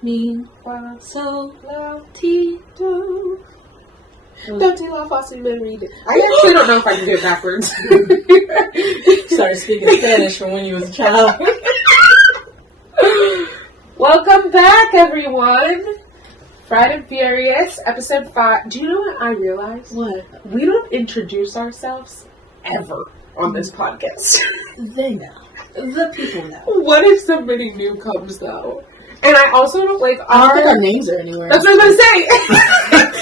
Mi Fa Sol La Ti Do. Don't you love us? You may read it. I actually don't know if I can do it backwards. Started speaking Spanish from when you was a child. Welcome back, everyone. Fried and Furious, episode 5. Do you know what I realized? What? We don't introduce ourselves ever on this podcast. They know. The people know. What if somebody new comes, though? And I also don't like I don't think our names are anywhere. That's what I was going to say.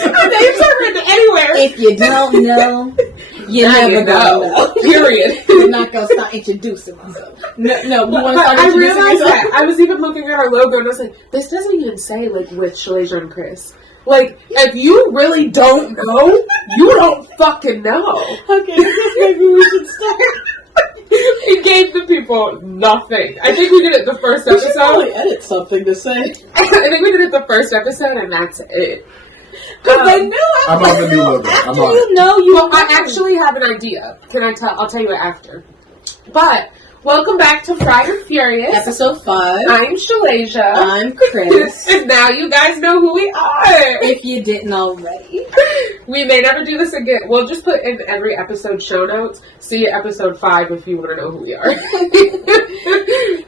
Our names are written anywhere. If you don't know, you never know. Period. I'm not going to start introducing myself. No, you want to start I introducing realized yourself? that. I was even looking at our logo and I was like, this doesn't even say, like, with Shalasia and Chris. Like, if you really don't know, you don't fucking know. Okay, maybe we should start. He gave the people nothing. I think we did it the first episode. We should probably edit something to say. I think we did it the first episode and that's it. Because they knew I'm on the new logo. after I'm on you it. know you Well, I actually have an idea. I'll tell you it after. But, welcome back to Fried and Furious. Episode 5. I'm Shalasia. I'm Chris. And now you guys know who we are. If you didn't already. We may never do this again. We'll just put in every episode show notes. See episode 5 if you want to know who we are.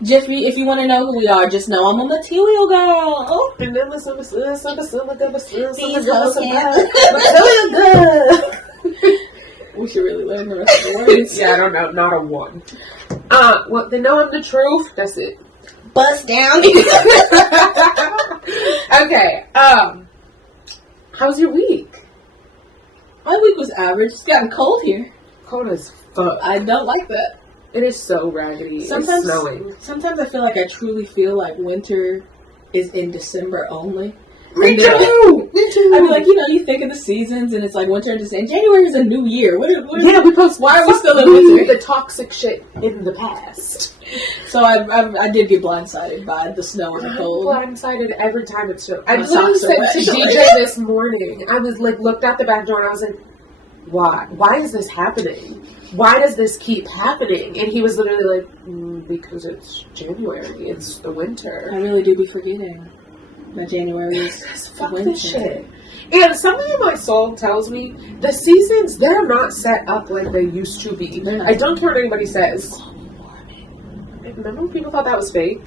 Jeffrey, if you want to know who we are, just know I'm a material girl. Oh. And then listen. We should really learn the rest of the words. Yeah, I don't know. Not a 1. Well, they know I'm the truth. That's it. Bust down. Okay. How's your week? My week was average. It's gotten cold here. Cold as fuck. I don't like that. It is so raggedy. It's snowing. Sometimes I feel like I truly feel like winter is in December only. Me too! I mean, like, you think of the seasons, and it's like winter and December. January is a new year. Yeah, we post. Why are we still in winter? The toxic shit in the past. So I did get blindsided by the snow and the cold. I'm blindsided every time it snows. I My literally socks are said wet. to DJ this morning, I was like, looked out the back door, and I was like, why? Why is this happening? Why does this keep happening? And he was literally like, because it's January. It's the winter. I really do be forgetting that January is Fuck winter. this shit. And something in my soul tells me the seasons, they're not set up like they used to be. I don't care what anybody says. Remember when people thought that was fake?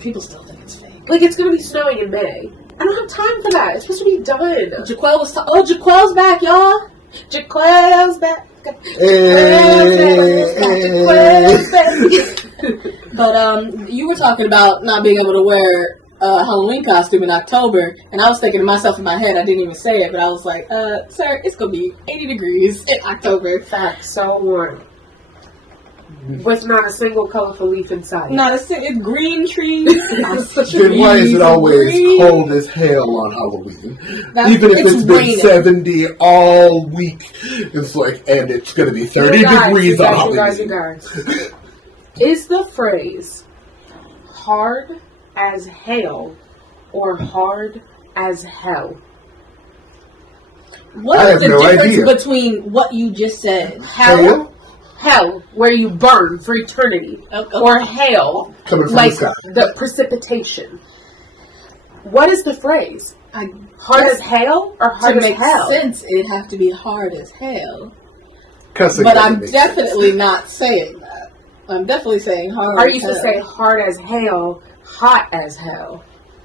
People still think it's fake. Like, it's going to be snowing in May. I don't have time for that. It's supposed to be done. Jaquel's back, y'all. Jaquel's back. But you were talking about not being able to wear a Halloween costume in October, and I was thinking to myself in my head, I didn't even say it, but I was like, sir, it's going to be 80 degrees in October. That's so warm. With not a single colorful leaf inside. It's green trees. Then why is it always cold as hell on Halloween? Even if it's been raining. 70 all week, it's like, and it's going to be 30 degrees on Halloween. You guys. Is the phrase hard as hail or hard as hell? What is the difference between what you just said? Hell, where you burn for eternity. Okay. Or hail, coming from like the sky. the precipitation. What is the phrase? Hard as hail or hard as hell? To make sense, it'd have to be hard as hell. But I'm definitely not saying that. I'm definitely saying hard I as used hell. to say hard as hail, hot as hell.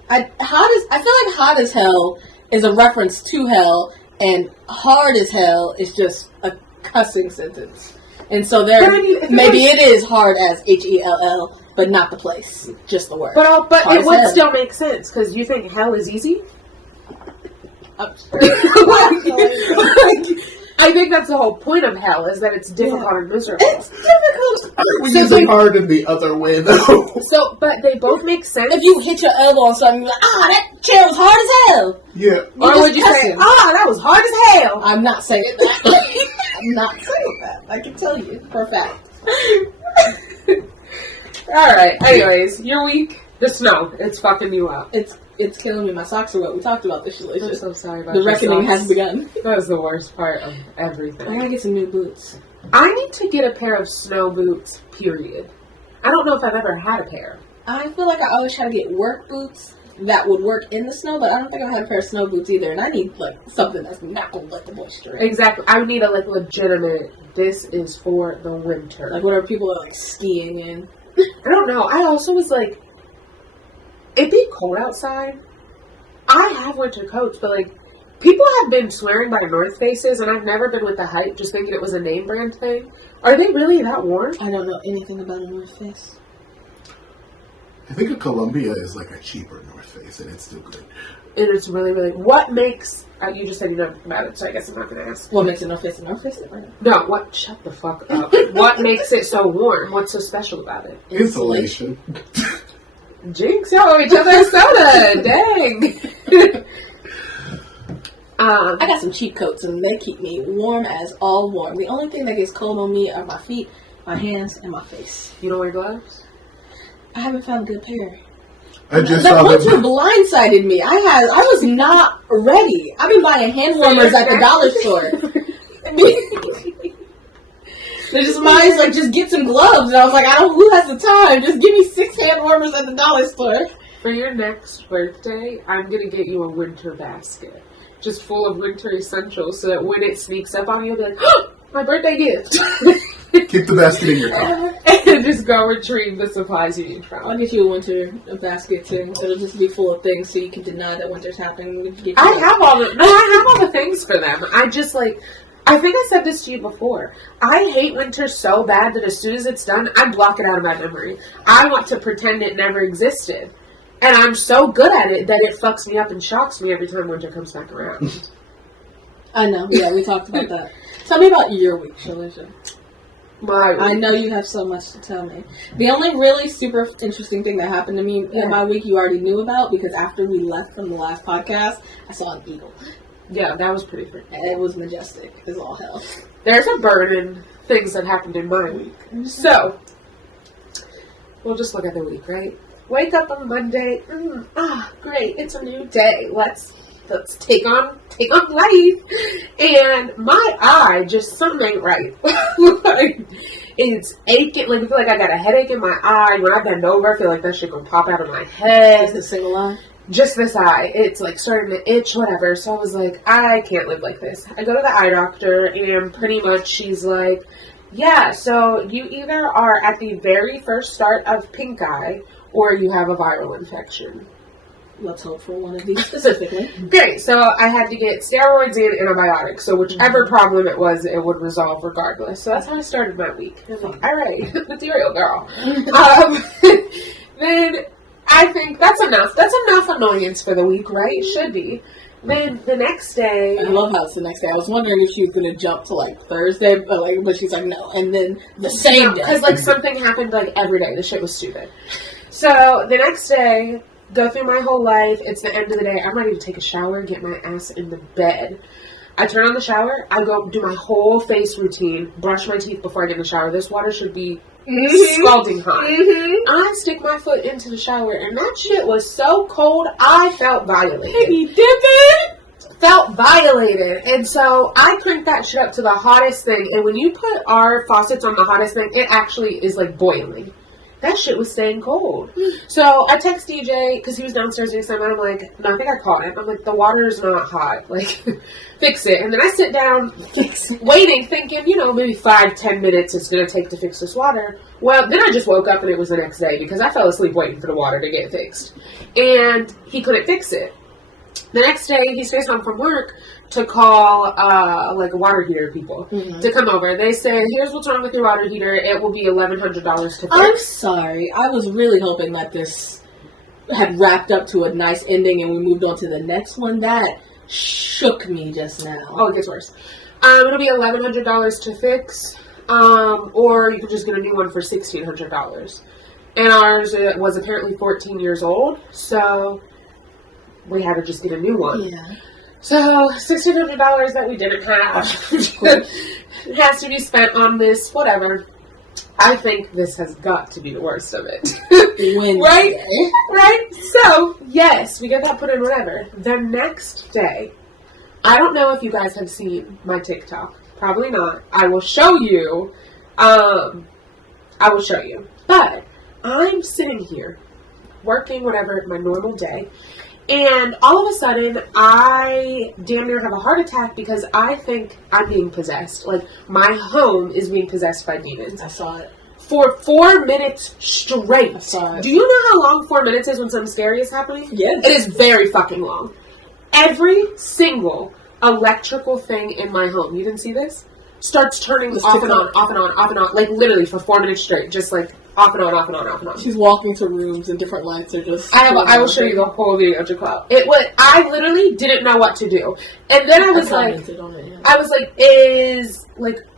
I feel like hot as hell is a reference to hell, and hard as hell is just a cussing sentence. And so maybe it is hard as HELL, but not the place, just the word. But it would still make sense, because you think hell is easy? I think that's the whole point of hell, is that it's difficult and miserable. It's difficult. We're using hard in the other way, though. But they both make sense. If you hit your elbow on something, you're like, that chair was hard as hell. Yeah. Or would you say, that was hard as hell? I'm not saying that. I'm not saying that. I can tell you for a fact. Alright, anyways, your week, the snow, it's fucking you up. It's killing me. My socks are wet. We talked about this. I'm so sorry about the reckoning has begun. That was the worst part of everything. I gotta get some new boots. I need to get a pair of snow boots, period. I don't know if I've ever had a pair. I feel like I always try to get work boots, that would work in the snow, but I don't think I have a pair of snow boots either, and I need like something that's not gonna let the moisture in. Exactly. I would need a like legitimate. This is for the winter. Like whatever people are like skiing in. I don't know. I also was like, it'd be cold outside. I have winter coats, but like people have been swearing by North Faces, and I've never been with the hype, just thinking it was a name brand thing. Are they really that warm? I don't know anything about a North Face. I think a Columbia is like a cheaper North Face, and it's still good. And it's really, really... What makes... you just said you know about it, so I guess I'm not going to ask. What makes a North Face a North Face? No, what... Shut the fuck up. What makes it so warm? What's so special about it? Insulation. Jinx, y'all each other's soda. Dang. I got some cheap coats, and they keep me warm as all warm. The only thing that gets cold on me are my feet, my hands, and my face. You don't wear gloves? I haven't found a good pair. I just the saw winter blindsided me. I was not ready. I've been buying hand warmers at the dollar store. They're just mine, like, just get some gloves. And I was like, who has the time? Just give me 6 hand warmers at the dollar store. For your next birthday, I'm going to get you a winter basket. Just full of winter essentials so that when it sneaks up on you, you'll be like, oh, my birthday gift. Keep the basket in your car. And just go retrieve the supplies you need from. I'll get you a winter basket too. It'll just be full of things so you can deny that winter's happening. I have all the things for them. I just like, I think I said this to you before. I hate winter so bad that as soon as it's done, I block it out of my memory. I want to pretend it never existed. And I'm so good at it that it fucks me up and shocks me every time winter comes back around. I know. Yeah, we talked about that. Tell me about your week, Shalisha. I know you have so much to tell me. The only really super interesting thing that happened to me in my week you already knew about, because after we left from the last podcast, I saw an eagle. Yeah, that was pretty freaking. And it was majestic as all hell. There's a burn in things that happened in my week. So, we'll just look at the week, right? Wake up on Monday. Great, it's a new day. Let's take on life. And my eye, just something ain't right. Like, it's aching. Like, I feel like I got a headache in my eye. When I bend over, I feel like that shit gonna pop out of my head. Just a single eye? Just this eye. It's like starting to itch, whatever. So I was like, I can't live like this. I go to the eye doctor, and pretty much she's like, yeah, so you either are at the very first start of pink eye, or you have a viral infection. Let's hope for one of these specifically. Great. So I had to get steroids and antibiotics. So whichever problem it was, it would resolve regardless. So that's how I started my week. I'm like, all right, material girl. Then I think that's enough. That's enough annoyance for the week, right? Should be. Then the next day, I love how it's the next day. I was wondering if she was gonna jump to like Thursday, but she's like no. And then the same day, because like something happened like every day. The shit was stupid. So the next day, go through my whole life. It's the end of the day. I'm ready to take a shower, get my ass in the bed. I turn on the shower. I go do my whole face routine, brush my teeth before I get in the shower. This water should be scalding hot. I stick my foot into the shower, and that shit was so cold, I felt violated. Baby, dip it! Felt violated. And so I cranked that shit up to the hottest thing. And when you put our faucets on the hottest thing, it actually is like boiling. That shit was staying cold. So I text DJ, because he was downstairs next time, and I'm like, no, I think I caught it. I'm like, the water is not hot. Like, fix it. And then I sit down, waiting, thinking, maybe 5-10 minutes it's going to take to fix this water. Well, then I just woke up and it was the next day, because I fell asleep waiting for the water to get fixed. And he couldn't fix it. The next day, he stays home from work to call, water heater people to come over. They say, here's what's wrong with your water heater. It will be $1,100 to fix. I'm sorry. I was really hoping that this had wrapped up to a nice ending and we moved on to the next one. That shook me just now. Oh, it gets worse. It'll be $1,100 to fix, or you can just get a new one for $1,600. And ours was apparently 14 years old, so we had to just get a new one. Yeah. So, $1,600 that we didn't have has to be spent on this, whatever. I think this has got to be the worst of it. Right? So, yes, we get that put in, whatever. The next day, I don't know if you guys have seen my TikTok. Probably not. I will show you. But I'm sitting here working, whatever, my normal day. And all of a sudden, I damn near have a heart attack because I think I'm being possessed. Like, my home is being possessed by demons. I saw it. For 4 minutes straight. I saw it. Do you know how long 4 minutes is when something scary is happening? Yes. It is very fucking long. Every single electrical thing in my home, you didn't see this? Starts turning off and on, off and on, off and on. Like, literally for 4 minutes straight. Just like, off and on, off and on, off and on. She's walking to rooms and different lights are just... I will show you the whole video, Jacqueline. I literally didn't know what to do. And then I was like,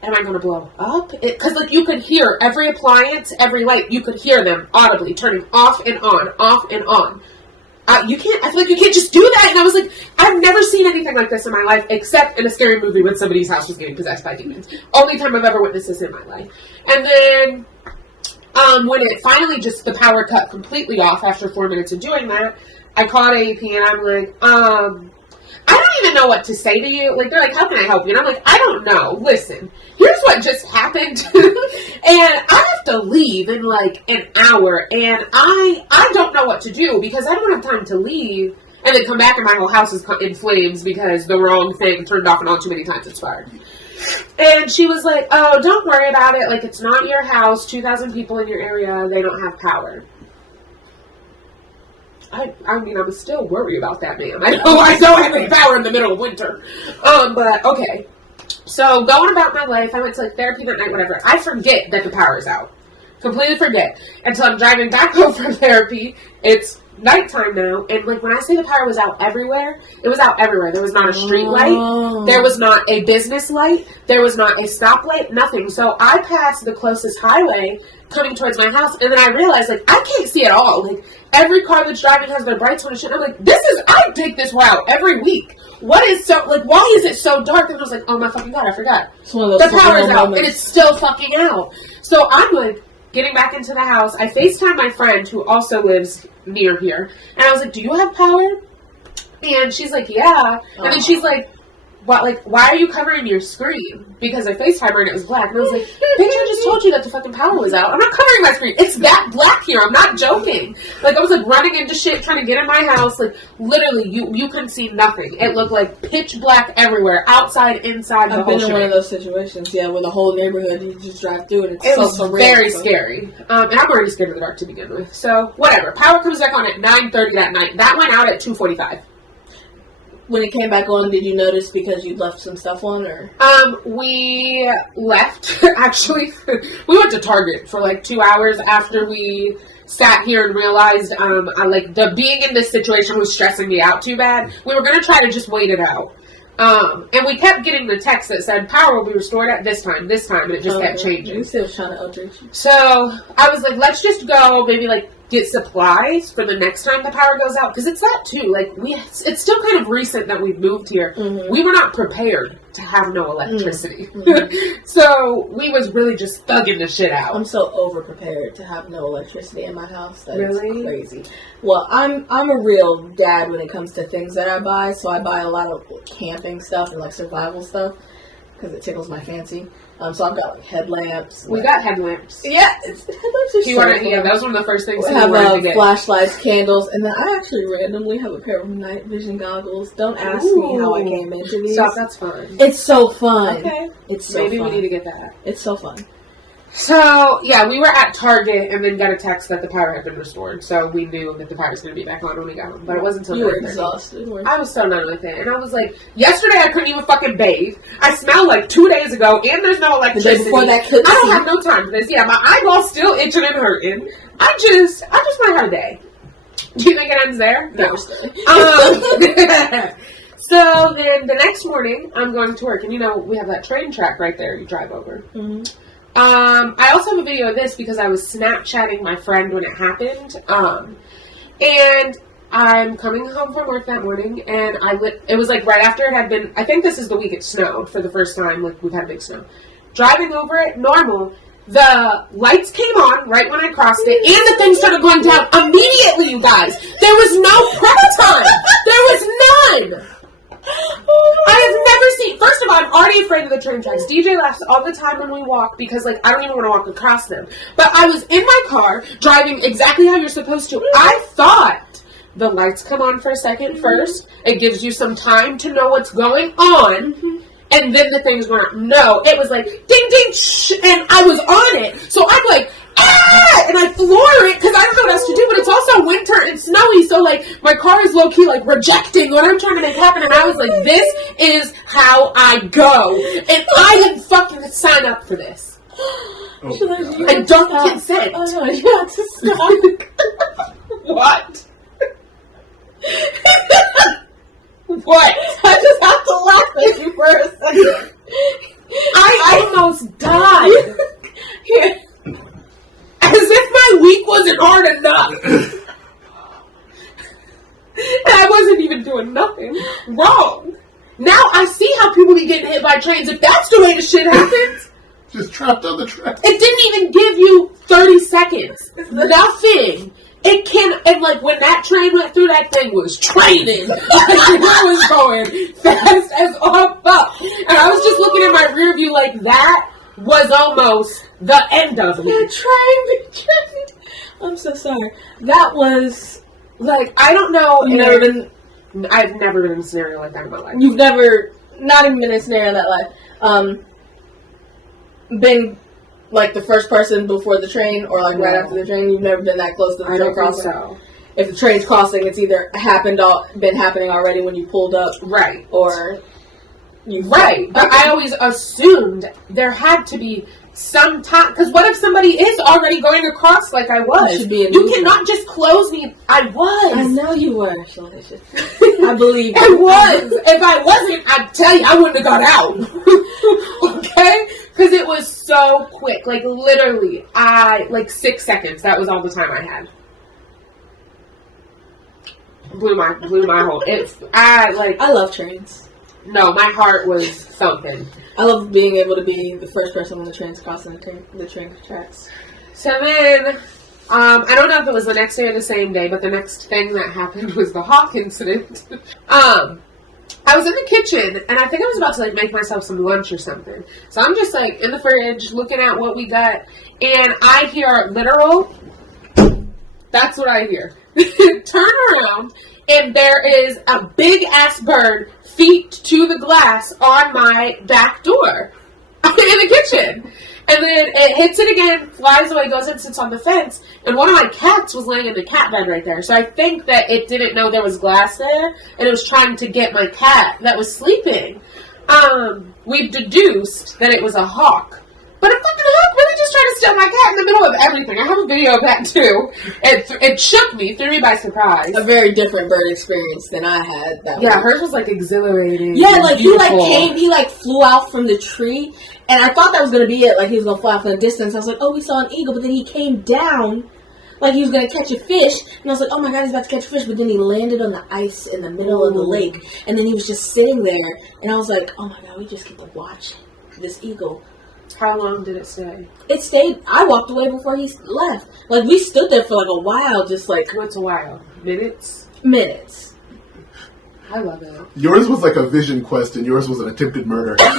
am I going to blow up? Because, like, you could hear every appliance, every light, you could hear them audibly turning off and on, off and on. I feel like you can't just do that. And I was like, I've never seen anything like this in my life, except in a scary movie when somebody's house was getting possessed by demons. Only time I've ever witnessed this in my life. And then... when it finally just the power cut completely off after 4 minutes of doing that, I called AEP and I'm like, I don't even know what to say to you. Like, they're like, how can I help you? And I'm like, I don't know. Listen, here's what just happened. And I have to leave in like an hour. And I don't know what to do because I don't have time to leave and then come back and my whole house is in flames because the wrong thing turned off and on too many times it's fired. And she was like, oh, don't worry about it. Like, it's not your house. 2,000 people in your area. They don't have power. I mean, I would still worry about that, man. I know I don't have any power in the middle of winter. But, okay. So, going about my life, I went to, like, therapy that night, whatever. I forget that the power is out. Completely forget. Until I'm driving back home from therapy. It's nighttime now, and like when I say the power was out everywhere, it was out everywhere. There was not a street light, there was not a business light, there was not a stoplight, nothing. So I passed the closest highway coming towards my house, and then I realized like I can't see at all. Like every car that's driving has their brights on and shit. I'm like, I take this route every week. What is so like? Why is it so dark? And I was like, oh my fucking god, I forgot. The power is out, and it's still fucking out. So I'm like, getting back into the house, I FaceTime my friend who also lives near here. And I was like, do you have power? And she's like, yeah. And then she's like, what, like, why are you covering your screen? Because I FaceTimed her and it was black. And I was like, bitch, I just told you that the fucking power was out. I'm not covering my screen. It's that black here. I'm not joking. Like, I was like running into shit, trying to get in my house. Like, literally, you couldn't see nothing. It looked like pitch black everywhere. Outside, inside, I've been in one of those situations, yeah, with a whole neighborhood. You just drive through and it was so very scary. And I'm already scared of the dark to begin with. So, whatever. Power comes back on at 9:30 that night. That went out at 2:45. When it came back on, did you notice because you left some stuff on, or? We left, actually. We went to Target for like 2 hours after we sat here and realized, being in this situation was stressing me out too bad. We were going to try to just wait it out. And we kept getting the text that said power will be restored at this time, and it just kept changing. You still trying to outrage you. So I was like, let's just go, maybe like get supplies for the next time the power goes out, because it's that too. Like it's still kind of recent that we've moved here. Mm-hmm. We were not prepared to have no electricity, so we was really just thugging the shit out. I'm so over prepared to have no electricity in my house. That really is crazy. Well, I'm a real dad when it comes to things that I buy. So I buy a lot of camping stuff and like survival stuff because it tickles my fancy. So I've got like headlamps. We got headlamps. Yeah, headlamps are yeah, that was one of the first things we wanted to get. Flashlights, candles, and then I actually randomly have a pair of night vision goggles. Don't ask me how I came into these. Stop, that's fun. It's so fun. Okay. It's so Maybe fun. we need to get that. It's so fun. So, yeah, we were at Target and then got a text that the power had been restored. So we knew that the power was going to be back on when we got home. But it wasn't until you were exhausted. I was so done with it. And I was like, yesterday I couldn't even fucking bathe. I smelled like 2 days ago and there's no electricity. The day before that, I don't have no time for this. Yeah, my eyeball's still itching and hurting. I just want to have a day. Do you think it ends there? No. So then the next morning, I'm going to work. And you know, we have that train track right there you drive over. Mm-hmm. I also have a video of this because I was Snapchatting my friend when it happened. And I'm coming home from work that morning, and it was like right after it had been, I think this is the week it snowed for the first time, like we've had big snow. Driving over it, normal. The lights came on right when I crossed it, and the thing started going down immediately, you guys. There was no prep time. There was none. I have never seen, first of all, I'm already afraid way to the train tracks. DJ laughs all the time when we walk because, like, I don't even want to walk across them. But I was in my car, driving exactly how you're supposed to. I thought the lights come on for a second first. It gives you some time to know what's going on. And then the things weren't. No, it was like, ding, ding, shh, and I was on it. So I'm like, ah! And I floor it because I don't know what else to do, but it's also winter and snowy, so, like, my car is low-key, like, rejecting what I'm trying to make happen, and I was like, this is how I go. And I didn't fucking sign up for this. Oh, I don't consent. Oh, no, you have to stop. What? What? I just have to laugh at you for a second. I almost died. As if my week wasn't hard enough. And I wasn't even doing nothing wrong. Now I see how people be getting hit by trains. If that's the way the shit happens. Just trapped on the track. It didn't even give you 30 seconds. Nothing. It can, and like when that train went through, that thing was training. It was going fast as all fuck. And I was just looking at my rear view like that was almost the end of me. The train. I'm so sorry. That was like, I don't know. I've never been in a scenario like that in my life. You've never, not even been in a scenario in that life. Been like the first person before the train or like right after the train. You've never been that close to the train crossing. So. If the train's crossing, it's either been happening already when you pulled up, right, or you But I always assumed there had to be some time, because what if somebody is already going across like I was? You cannot just close me. I was. I know you were. I believe I was. If I wasn't, I'd tell you I wouldn't have got out. Okay? Because it was so quick. Like, literally, 6 seconds. That was all the time I had. Blew my whole. I love trains. No, my heart was thumping. I love being able to be the first person when the train's crossing the train tracks. So then, I don't know if it was the next day or the same day, but the next thing that happened was the hawk incident. I was in the kitchen, and I think I was about to, like, make myself some lunch or something. So I'm just, like, in the fridge, looking at what we got, and I hear literal, that's what I hear. Turn around, and there is a big-ass bird feet to the glass on my back door in the kitchen. And then it hits it again, flies away, goes and sits on the fence, and one of my cats was laying in the cat bed right there. So I think that it didn't know there was glass there, and it was trying to get my cat that was sleeping. We've deduced that it was a hawk. But a fucking hawk really just tried to steal my cat in the middle of everything. I have a video of that too. It shook me, threw me by surprise. A very different bird experience than I had. Hers was like exhilarating. Yeah, like he flew out from the tree, and I thought that was gonna be it. Like he was gonna fly off in the distance. I was like, oh, we saw an eagle, but then he came down like he was gonna catch a fish, and I was like, oh my god, he's about to catch a fish. But then he landed on the ice in the middle of the lake, and then he was just sitting there, and I was like, oh my god, we just get to watch this eagle. How long did it stay? It stayed. I walked away before he left. Like, we stood there for like a while, just like... What's a while? Minutes? Minutes. I love it. Yours was like a vision quest, and yours was an attempted murder. Yeah!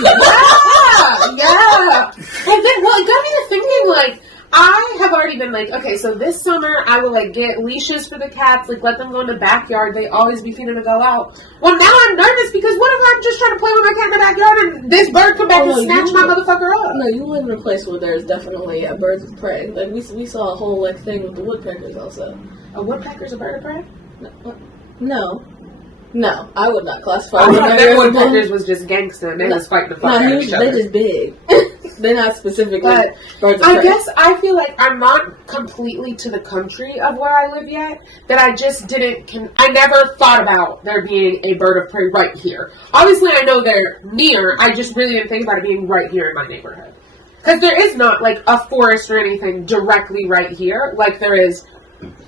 And then, well, it got me to thinking, like, I have already been like, okay, so this summer I will, like, get leashes for the cats, like, let them go in the backyard. They always be feeding to go out. Well, now I'm nervous because what if I'm just trying to play with my cat in the backyard and this bird come back and snatch my motherfucker up? No, you live in a place where there's definitely a bird of prey. Like, we saw a whole, like, thing with the woodpeckers also. A woodpecker's a bird of prey? No, I would not classify. I thought that woodpeckers was just gangster and they was fighting the fuck out of each other. They're just big. They're not specifically birds of prey. I guess I feel like I'm not completely to the country of where I live yet, that I just I never thought about there being a bird of prey right here. Obviously, I know they're near, I just really didn't think about it being right here in my neighborhood. Because there is not, like, a forest or anything directly right here, like there is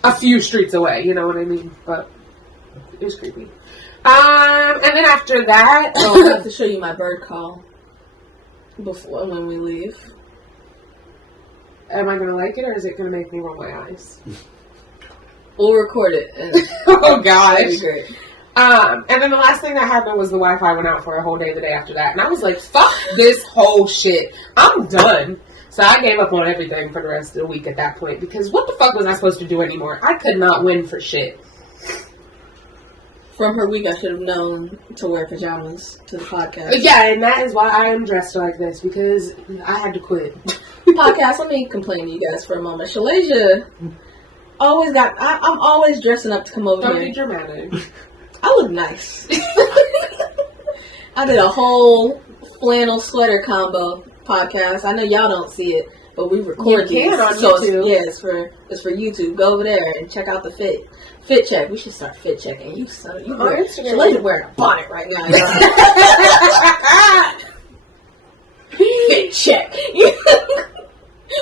a few streets away, you know what I mean? But it was creepy. And then after that... I'll have to show you my bird call when we leave. Am I going to like it, or is it going to make me roll my eyes? We'll record it. And oh, gosh. That'd be great. And then the last thing that happened was the Wi-Fi went out for a whole day the day after that. And I was like, fuck this whole shit. I'm done. So I gave up on everything for the rest of the week at that point. Because what the fuck was I supposed to do anymore? I could not win for shit. From her week, I should have known to wear pajamas to the podcast. Yeah, and that is why I am dressed like this. Because I had to quit. Podcast, let me complain to you guys for a moment. Shalasia always got... I'm always dressing up to come over here. Don't be dramatic. I look nice. I did a whole flannel sweater combo podcast. I know y'all don't see it, but we record these. On YouTube. It's for YouTube. Go over there and check out the fit check. We should start fit checking. You Shalasia wearing a bonnet right now. Fit check.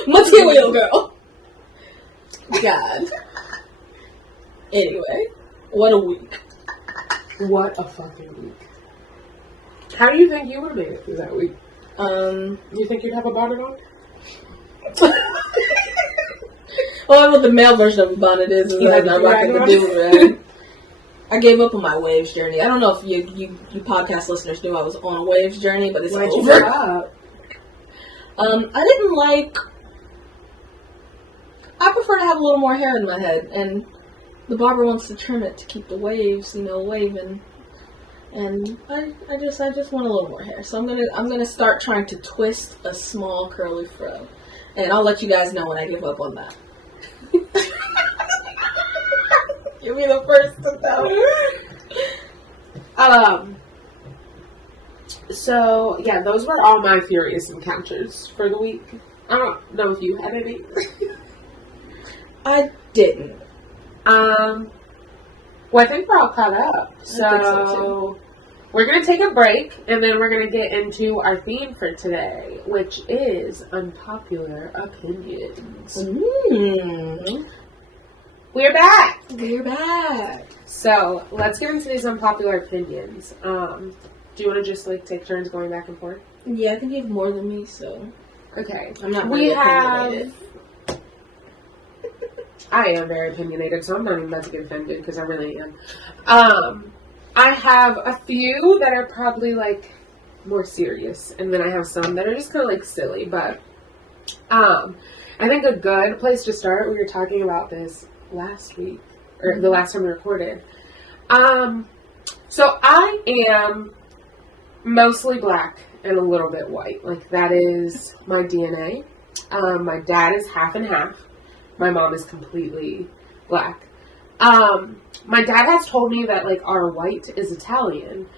Material girl. God. Anyway, what a week. What a fucking week. How do you think you would have made it through that week? You think you'd have a bonnet on? Well, what the male version of a bonnet is like I'm rocking the dude, right? I gave up on my waves journey. I don't know if you podcast listeners knew I was on a waves journey, but it's over. You give up? I didn't like... I prefer to have a little more hair in my head, and the barber wants to trim it to keep the waves, waving. And I just want a little more hair. So I'm gonna start trying to twist a small curly fro. And I'll let you guys know when I give up on that. You'll be the first to know. So yeah, those were all my furious encounters for the week. I don't know if you had any. I didn't. Well, I think we're all caught up. So we're going to take a break, and then we're going to get into our theme for today, which is unpopular opinions. We're back. We're back. So let's get into these unpopular opinions. Do you want to just take turns going back and forth? Yeah, I think you have more than me, so. Okay. I'm not really opinionated. I am very opinionated, so I'm not even about to get offended because I really am. I have a few that are probably more serious, and then I have some that are just kind of silly. But I think a good place to start. We were talking about this last week, or the last time we recorded. So I am mostly black and a little bit white. That is my DNA. My dad is half and half. My mom is completely black. My dad has told me that our white is Italian,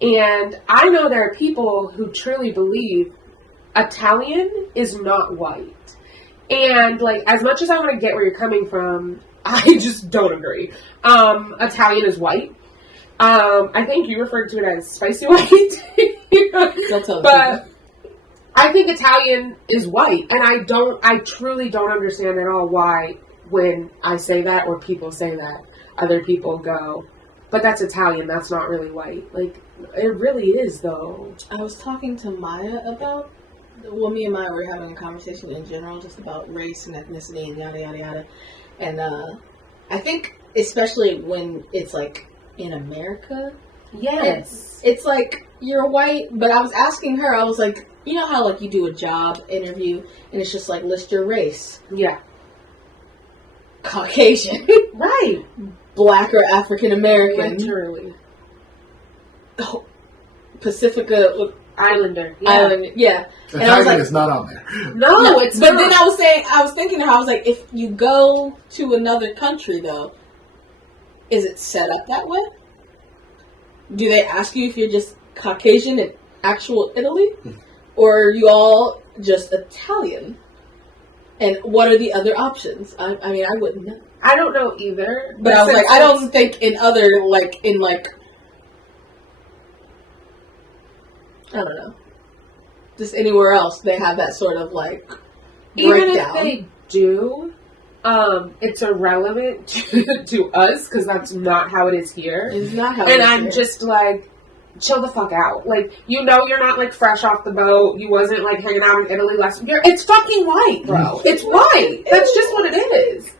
and I know there are people who truly believe Italian is not white. And as much as I want to get where you're coming from, I just don't agree. Italian is white. I think you referred to it as spicy white. But I think Italian is white, and I truly don't understand at all why when I say that or people say that, other people go, but that's Italian, that's not really white. It really is, though. I was talking to Maya about, me and Maya were having a conversation in general just about race and ethnicity and yada, yada, yada. And I think, especially when it's in America. Yes. It's you're white, but I was asking her, I was like, you know how you do a job interview and it's just list your race? Yeah. Caucasian. Right. Black or African American. Literally. Oh, Pacifica Islander. Yeah. Island, yeah. And I was it's not on there. No, it's but not. Then I was thinking to her, I was like, if you go to another country though, is it set up that way? Do they ask you if you're just Caucasian in actual Italy? Or are you all just Italian? And what are the other options? I mean, I wouldn't know. I don't know either. But I was I don't think in other, I don't know. Just anywhere else, they have that sort of, breakdown. Even if they do, it's irrelevant to us, because that's not how it is here. It's not how it is here. And I'm just chill the fuck out. You're not fresh off the boat. You wasn't hanging out in Italy last year. It's fucking white, bro. It's white. That's just what it is.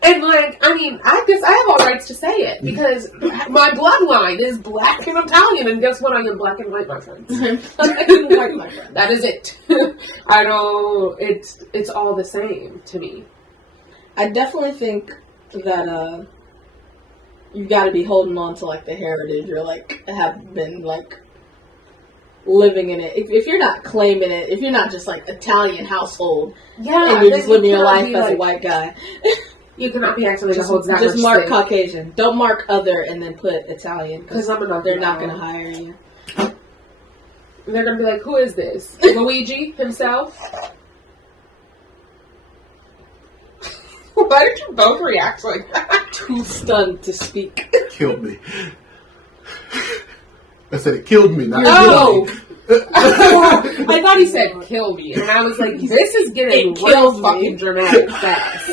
And, like, I mean, I guess I have all rights to say it because my bloodline is black and Italian, and guess what? I am black and white, my friends. Black and white, my friend. That is it. I don't. It's all the same to me. I definitely think that you've got to be holding on to like the heritage or like have been like living in it. If you're not claiming it, if you're not just like Italian household, and you're just living your life as a white guy. You cannot be acting like a whole that just mark thing. Caucasian. Don't mark other and then put Italian because I'm another. They're not going to hire you. They're going to be like, "Who is this? Luigi himself?" Why did you both react like that? Too stunned to speak. Killed me. I said it killed me. Not I thought he said kill me, and I was like, "This is getting real fucking dramatic fast."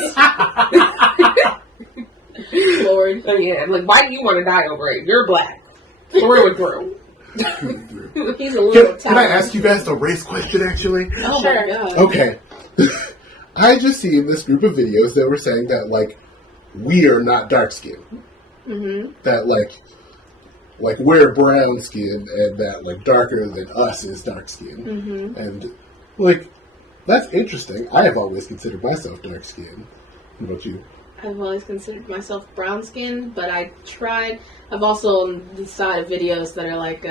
Lord, yeah, I'm like, why do you want to die over it? You're black, through and through. He's a little. Can I ask you guys a race question? Actually, oh sure. My God. Okay. I just seen this group of videos that were saying that like we are not dark skinned. Mm-hmm. That like we're brown skinned and that like darker than us is dark skinned. Mm-hmm. And like that's interesting. I have always considered myself dark skinned. What about you? I've always considered myself brown skinned, but I've also on the side of videos that are like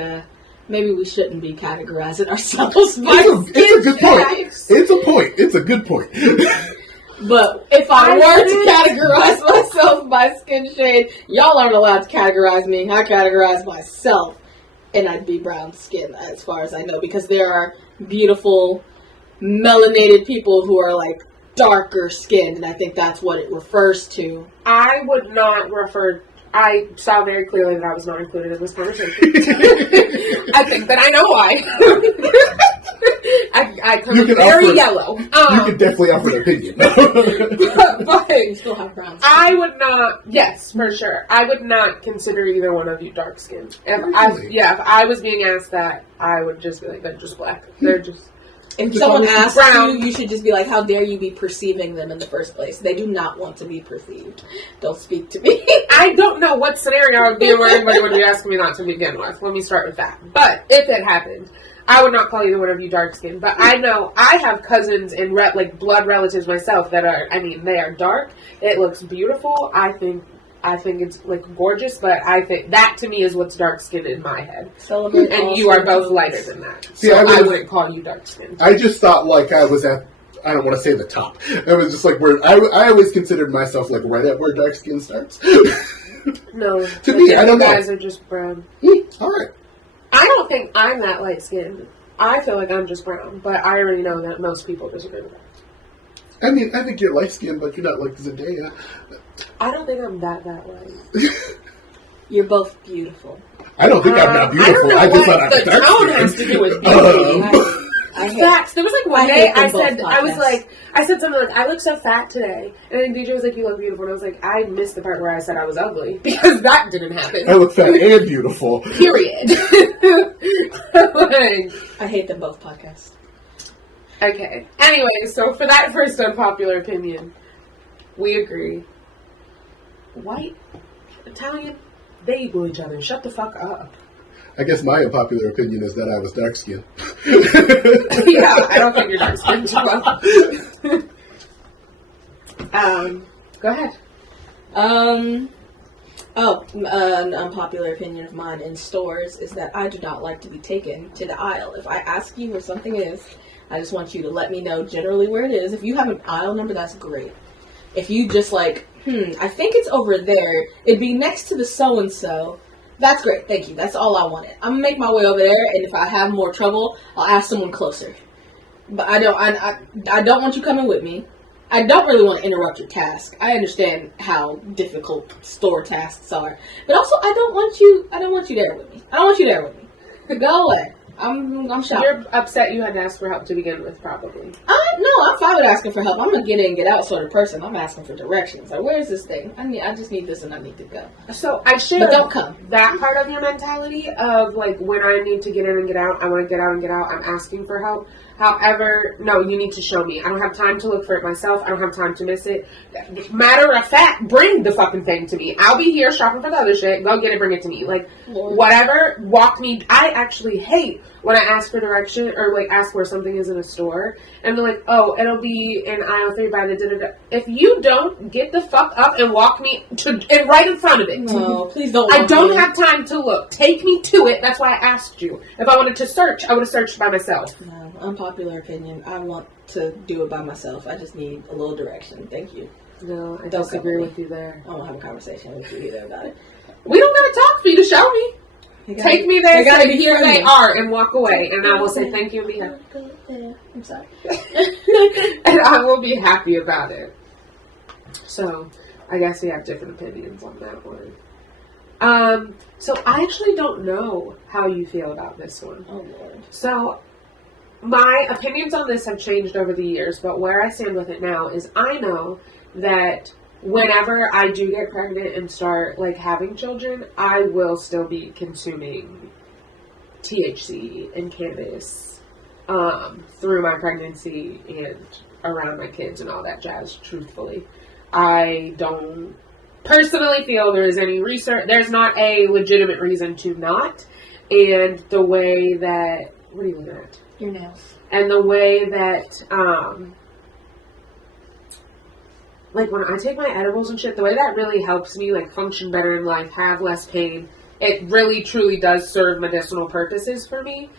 maybe we shouldn't be categorizing ourselves by it's a good point. It's a good point. But if I were to categorize myself by skin shade, y'all aren't allowed to categorize me. I categorize myself, and I'd be brown skin as far as I know, because there are beautiful, melanated people who are like darker skinned, and I think that's what it refers to. I would not refer. I saw very clearly that I was not included in this conversation. I think that I know why. I come very yellow. You can definitely offer an opinion. but you still have brown skin. I would not. Yes, for sure. I would not consider either one of you dark skinned. Really? If I was being asked that, I would just be like, they're just black. They're just. If someone asks you, you should just be like, how dare you be perceiving them in the first place? They do not want to be perceived. Don't speak to me. I don't know what scenario I would be in where anybody would be asking me not to begin with. Let me start with that. But if it happened, I would not call either one of you dark skinned. But I know I have cousins and like blood relatives myself that are, I mean, they are dark. It looks beautiful. I think it's like gorgeous, but I think that to me is what's dark skinned in my head. And you are both lighter than that. See, so I wouldn't call you dark skinned. I just thought like I was at, I don't want to say the top. I was just like where I always considered myself like right at where dark skin starts. No. To me, I don't know. Guys are just brown. Alright. I don't think I'm that light skinned. I feel like I'm just brown, but I already know that most people disagree with that. I mean, I think you're light skinned, but you're not like Zendaya. I don't think I'm that light. You're both beautiful. I don't think I'm not beautiful. I just thought I'm dark tone has to do with beauty. Facts. There was like one day I said something like, I look so fat today. And then DJ was like, you look beautiful. And I was like, I missed the part where I said I was ugly. Because that didn't happen. I look fat and beautiful. Period. I hate them both podcasts. Okay. Anyway, so for that first unpopular opinion, we agree. White, Italian, they equal each other. Shut the fuck up. I guess my unpopular opinion is that I was dark skinned. Yeah, I don't think you're dark skinned too well. Go ahead. An unpopular opinion of mine in stores is that I do not like to be taken to the aisle. If I ask you where something is, I just want you to let me know generally where it is. If you have an aisle number, that's great. If you just like, I think it's over there, it'd be next to the so-and-so, that's great, thank you. That's all I wanted. I'm gonna make my way over there, and if I have more trouble, I'll ask someone closer. But I don't want you coming with me. I don't really want to interrupt your task. I understand how difficult store tasks are. But also, I don't want you there with me. I don't want you there with me. Go away. I'm shocked. You're upset you had to ask for help to begin with, probably. I'm No, I'm fine with asking for help. I'm a get in, get out sort of person. I'm asking for directions. Like, where's this thing? I just need this and I need to go. So I share But don't come. that part of your mentality of like when I need to get in and get out, I want to get out and get out, I'm asking for help. However, no, you need to show me. I don't have time to look for it myself. I don't have time to miss it. Matter of fact, bring the fucking thing to me. I'll be here shopping for the other shit. Go get it, bring it to me. Like, whatever, walk me. I actually hate when I ask for direction or like ask where something is in a store and they're like, oh, it'll be in aisle 3 by the da-da-da. If you don't get the fuck up and walk me and right in front of it. No, please don't. I don't have time to look. Take me to it. That's why I asked you. If I wanted to search, I would have searched by myself. No, unpopular opinion. I want to do it by myself. I just need a little direction. Thank you. No, I disagree with you there. I won't have a conversation with you either about it. We don't gotta talk for you to show me. Take me there, say here they are, and walk away, and I will say thank you and be happy. I'm sorry. And I will be happy about it. So, I guess we have different opinions on that one. So I actually don't know how you feel about this one. Oh, Lord. So, my opinions on this have changed over the years, but where I stand with it now is I know that whenever I do get pregnant and start like having children, I will still be consuming THC and cannabis through my pregnancy and around my kids and all that jazz, truthfully. I don't personally feel there is any research. There's not a legitimate reason to not. And the way that... What are you looking at? Your nails. And the way that... like when I take my edibles and shit, the way that really helps me like function better in life, have less pain, it really truly does serve medicinal purposes for me.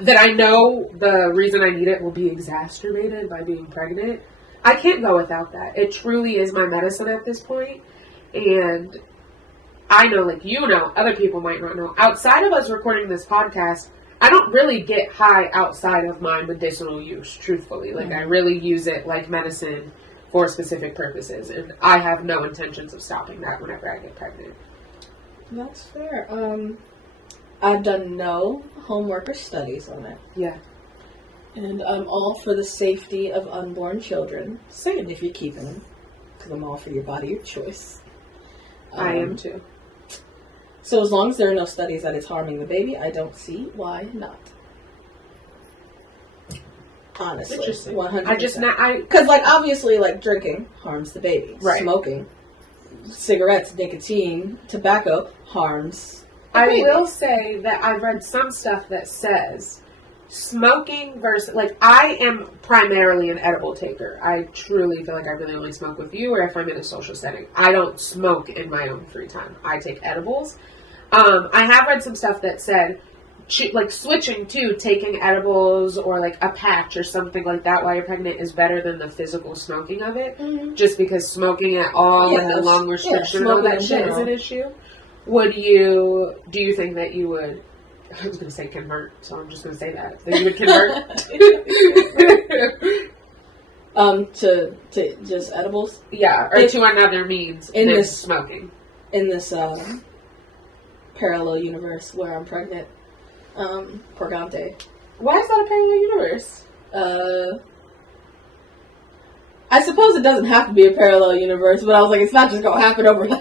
That I know the reason I need it will be exacerbated by being pregnant. I can't go without that. It truly is my medicine at this point. And I know, like you know, other people might not know. Outside of us recording this podcast, I don't really get high outside of my medicinal use, truthfully. Like I really use it like medicine for specific purposes, and I have no intentions of stopping that whenever I get pregnant. That's fair. I've done no homework or studies on it. Yeah. And I'm all for the safety of unborn children. Same. If you're keeping them. Because I'm all for your body, your choice. I am too. So as long as there are no studies that it's harming the baby, I don't see why not. Honestly, interesting. 100%. Because, like, obviously, like, drinking harms the baby. Right. Smoking, cigarettes, nicotine, tobacco harms the I baby. will say that I've read some stuff that says smoking versus, like, I am primarily an edible taker. I truly feel like I really only smoke with you or if I'm in a social setting. I don't smoke in my own free time. I take edibles. I have read some stuff that said like switching to taking edibles or like a patch or something like that while you're pregnant is better than the physical smoking of it. Mm-hmm. Just because smoking at all and the long restriction and all that shit is an issue. Do you think that you would, I was going to say convert, so I'm just going to say that you would convert? To just edibles? Yeah, or to another means in this smoking. In this parallel universe where I'm pregnant. Porgante. Why is that a parallel universe? I suppose it doesn't have to be a parallel universe, but I was like, it's not just gonna happen overnight.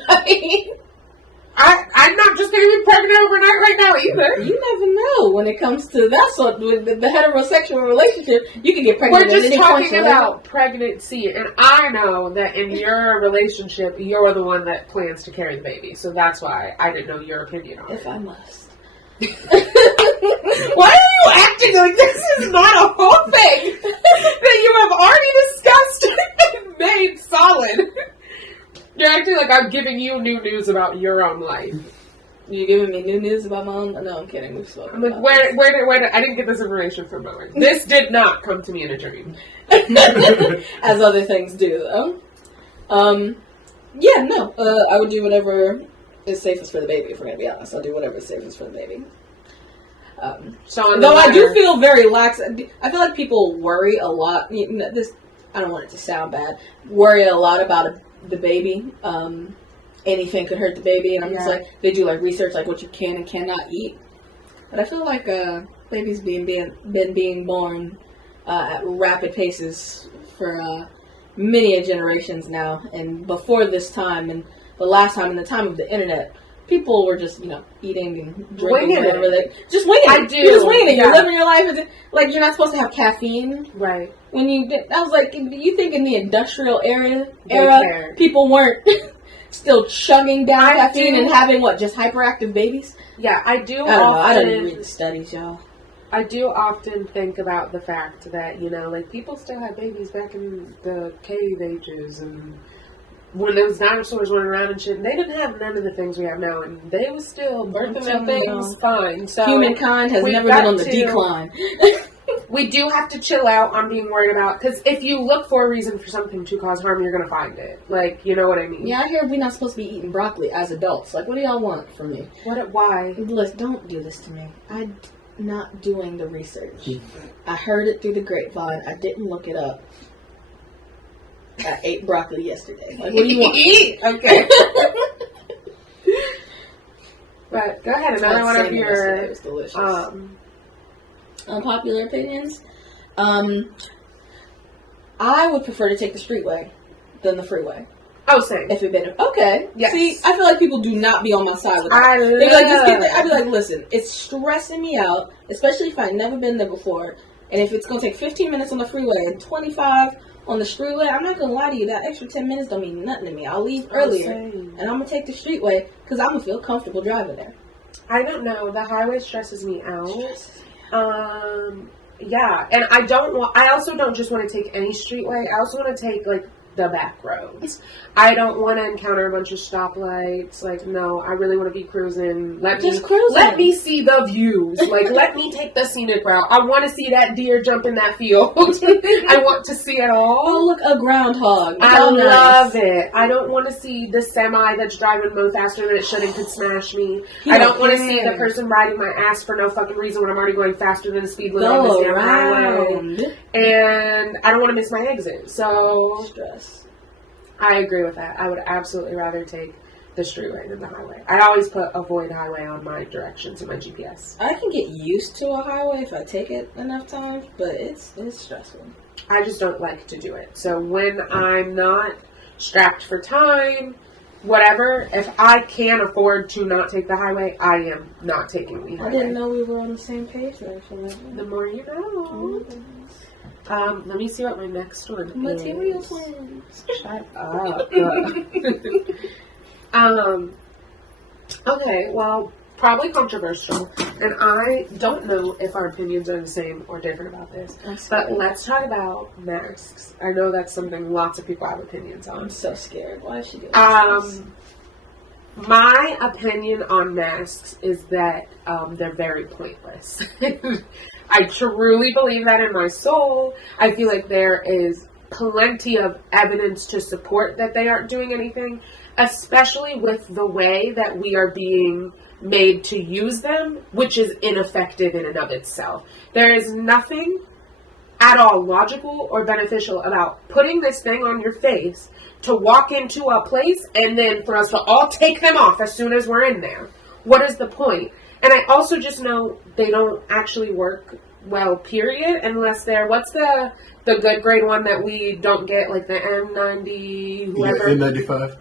I'm not just gonna be pregnant overnight right now either. You never know when it comes to that sort with the heterosexual relationship. You can get pregnant. We're just talking about pregnancy, and I know that in your relationship, you're the one that plans to carry the baby, so that's why I didn't know your opinion on it. If I must. Why are you acting like this is not a whole thing that you have already discussed and made solid? You're acting like I'm giving you new news about your own life. You giving me new news about my own? No, I'm kidding. We've spoken. I'm like, where did I didn't get this information from nowhere. This did not come to me in a dream. As other things do, though. Yeah, no. I would do whatever is safest for the baby, if we're going to be honest. I'll do whatever is safest for the baby. Though I do feel very lax. I feel like people worry a lot. This, I don't want it to sound bad. Worry a lot about the baby. Anything could hurt the baby. And I'm just like, they do like research, like what you can and cannot eat. But I feel like babies being born at rapid paces for many generations now. And before this time, and the last time, and the time of the internet, people were just, eating and drinking whatever just winging it. You're just winging it. You're living your life. Like, you're not supposed to have caffeine. Right. When I was like, you think in the industrial era people weren't still chugging down caffeine and having, just hyperactive babies? Yeah, I do. I don't even read the studies, y'all. I do often think about the fact that, people still had babies back in the cave ages and when those dinosaurs running around and shit, and they didn't have none of the things we have now, and they was still birthing their things fine. So humankind has never been on the decline. We do have to chill out on being worried about, because if you look for a reason for something to cause harm, you're going to find it. Like, you know what I mean? Yeah, I hear we're not supposed to be eating broccoli as adults. Like, what do y'all want from me? Why? Listen, don't do this to me. I'm not doing the research. I heard it through the grapevine. I didn't look it up. I ate broccoli yesterday. Like, what do you want? Okay. But go ahead, another one of your it was delicious. Unpopular opinions. I would prefer to take the Streetway than the Freeway. Oh, same. If it been okay. Yes. See, I feel like people do not be on my side with that. They'd be like, just get there. I'd be like, listen, it's stressing me out, especially if I've never been there before. And if it's gonna take 15 minutes on the freeway and 25 on the Streetway, I'm not gonna lie to you. That extra 10 minutes don't mean nothing to me. I'll leave earlier, and I'm gonna take the Streetway because I'm gonna feel comfortable driving there. I don't know. The highway stresses me out. Yeah, and I also don't just want to take any streetway. I also want to take the back roads. I don't want to encounter a bunch of stoplights. Like, no, I really want to be cruising. Let me see the views. Like, let me take the scenic route. I want to see that deer jump in that field. I want to see it all. Oh, look, a groundhog. I love it. I don't want to see the semi that's driving mo faster than it should and could smash me. I don't want to see the person riding my ass for no fucking reason when I'm already going faster than the speed limit on this damn highway. And I don't want to miss my exit. So stress. I agree with that. I would absolutely rather take the Streetway than the highway. I always put avoid highway on my directions in my GPS. I can get used to a highway if I take it enough times, but it's stressful. I just don't like to do it. So when I'm not strapped for time, whatever, if I can afford to not take the highway, I am not taking the highway. I didn't know we were on the same page there. The more you know. Let me see what my next one Material is. twins. Shut up. Okay, well, probably controversial, and I don't know if our opinions are the same or different about this, but let's talk about masks. I know that's something lots of people have opinions on. I'm so scared. Why is she doing this? My opinion on masks is that they're very pointless. I truly believe that in my soul. I feel like there is plenty of evidence to support that they aren't doing anything, especially with the way that we are being made to use them, which is ineffective in and of itself. There is nothing at all logical or beneficial about putting this thing on your face to walk into a place and then for us to all take them off as soon as we're in there. What is the point? And I also just know they don't actually work well, period, unless they're, what's the good grade one that we don't get, like the M90, whoever? N95.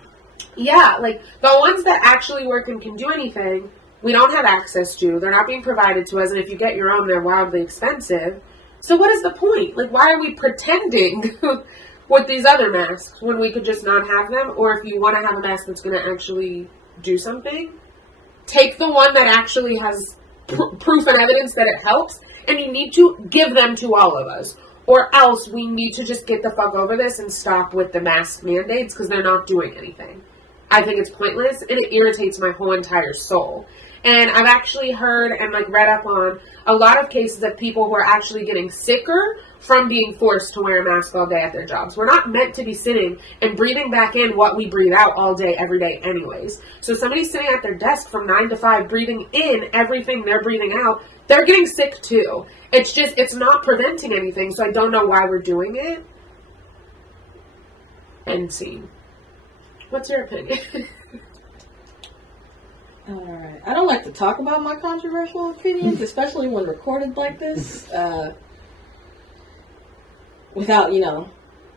Yeah, like the ones that actually work and can do anything, we don't have access to. They're not being provided to us, and if you get your own, they're wildly expensive. So what is the point? Like, why are we pretending with these other masks when we could just not have them? Or if you want to have a mask that's going to actually do something, take the one that actually has proof and evidence that it helps, and you need to give them to all of us. Or else we need to just get the fuck over this and stop with the mask mandates because they're not doing anything. I think it's pointless, and it irritates my whole entire soul. And I've actually heard and read up on a lot of cases of people who are actually getting sicker from being forced to wear a mask all day at their jobs. We're not meant to be sitting and breathing back in what we breathe out all day, every day anyways. So somebody's sitting at their desk from 9 to 5 breathing in everything they're breathing out, they're getting sick too. It's just, it's not preventing anything, so I don't know why we're doing it. End scene. What's your opinion? Alright. I don't like to talk about my controversial opinions, especially when recorded like this. without,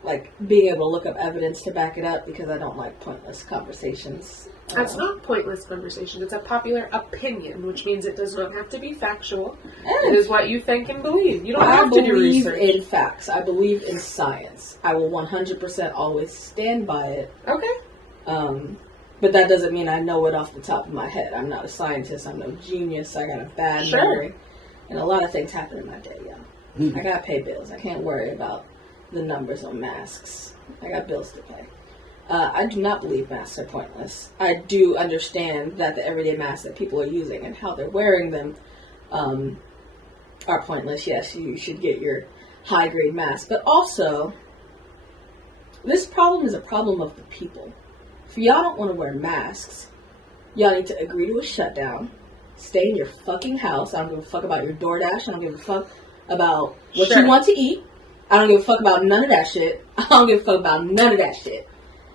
like being able to look up evidence to back it up, because I don't like pointless conversations. It's not pointless conversation. It's a popular opinion, which means it does not have to be factual. It is what you think and believe. You don't have to do research. I believe in facts. I believe in science. I will 100% always stand by it. Okay. But that doesn't mean I know it off the top of my head. I'm not a scientist. I'm no genius. I got a bad memory. And a lot of things happen in my day, I gotta pay bills. I can't worry about the numbers on masks. I got bills to pay. I do not believe masks are pointless. I do understand that the everyday masks that people are using and how they're wearing them are pointless. Yes, you should get your high-grade mask. But also, this problem is a problem of the people. If y'all don't want to wear masks, y'all need to agree to a shutdown. Stay in your fucking house. I don't give a fuck about your DoorDash. I don't give a fuck about what you want to eat. I don't give a fuck about none of that shit. I don't give a fuck about none of that shit.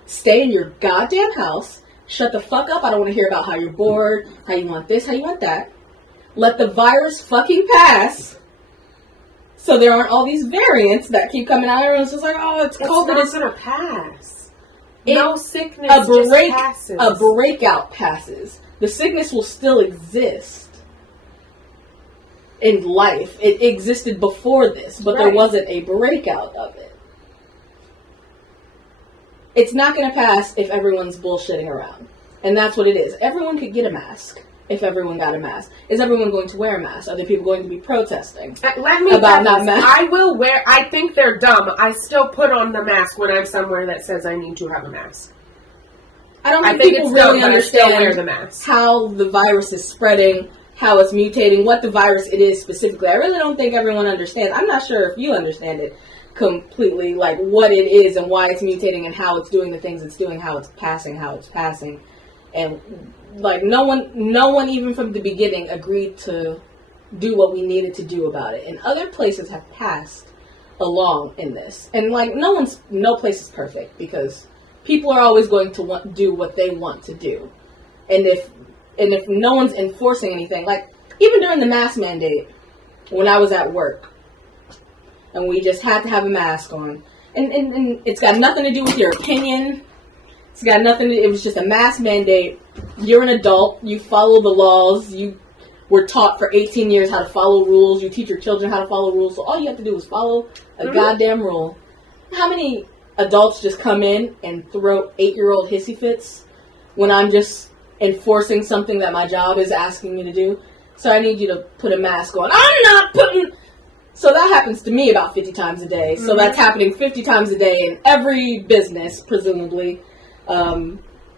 Stay in your goddamn house. Shut the fuck up. I don't want to hear about how you're bored, how you want this, how you want that. Let the virus fucking pass. So there aren't all these variants that keep coming out. Everyone's just like, oh, it's COVID. It's not going to pass. No sickness just passes. A breakout passes. The sickness will still exist in life. It existed before this, but there wasn't a breakout of it. It's not going to pass if everyone's bullshitting around. And that's what it is. Everyone could get a mask if everyone got a mask. Is everyone going to wear a mask? Are there people going to be protesting about not masks? I will wear... I think they're dumb. I still put on the mask when I'm somewhere that says I need to have a mask. I don't think people really understand how the virus is spreading, how it's mutating, what the virus it is specifically. I really don't think everyone understands. I'm not sure if you understand it completely, like what it is and why it's mutating and how it's doing the things it's doing, how it's passing. And like no one even from the beginning agreed to do what we needed to do about it. And other places have passed along in this. And like no place is perfect, because people are always going to do what they want to do. And if no one's enforcing anything, like even during the mask mandate, when I was at work, and we just had to have a mask on, and it's got nothing to do with your opinion. It's got nothing. It was just a mask mandate. You're an adult. You follow the laws. You were taught for 18 years how to follow rules. You teach your children how to follow rules. So all you have to do is follow a goddamn rule. How many adults just come in and throw 8-year-old hissy fits when I'm just enforcing something that my job is asking me to do? So I need you to put a mask on. I'm not putting... So that happens to me about 50 times a day. So that's happening 50 times a day in every business, presumably.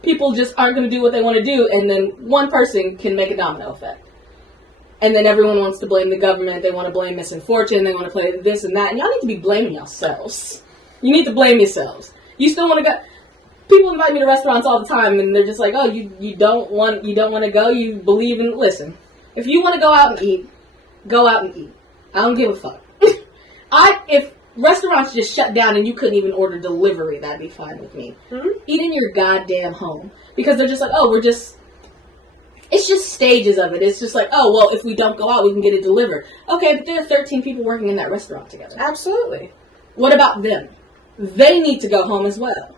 People just aren't going to do what they want to do, and then one person can make a domino effect. And then everyone wants to blame the government. They want to blame misfortune. They want to play this and that. And y'all need to be blaming yourselves. You need to blame yourselves. You still want to go... People invite me to restaurants all the time, and they're just like, oh, you don't want to go? You believe in... Listen, if you want to go out and eat, go out and eat. I don't give a fuck. If restaurants just shut down and you couldn't even order delivery, that'd be fine with me. Eat in your goddamn home. Because they're just like, oh, it's just stages of it. It's just like, oh, well, if we don't go out, we can get it delivered. Okay, but there are 13 people working in that restaurant together. Absolutely. What about them? They need to go home as well.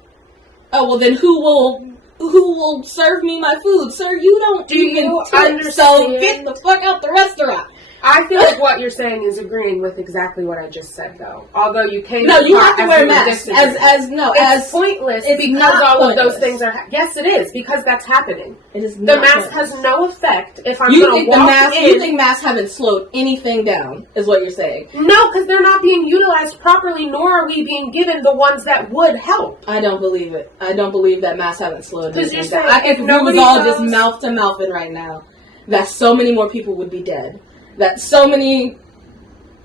Oh, well, then who will serve me my food? Sir, you don't even understand. So get the fuck out the restaurant. I feel like what you're saying is agreeing with exactly what I just said, though. Although you can't. No, you have to wear masks. It's pointless because all of those things are. Yes, it is, because that's happening. It is. The mask has no effect if I'm going to walk in. You think masks haven't slowed anything down? Is what you're saying? No, because they're not being utilized properly, nor are we being given the ones that would help. I don't believe it. I don't believe that masks haven't slowed anything down. Because you're saying if we was all just mouth to mouth right now, that so many more people would be dead. That so many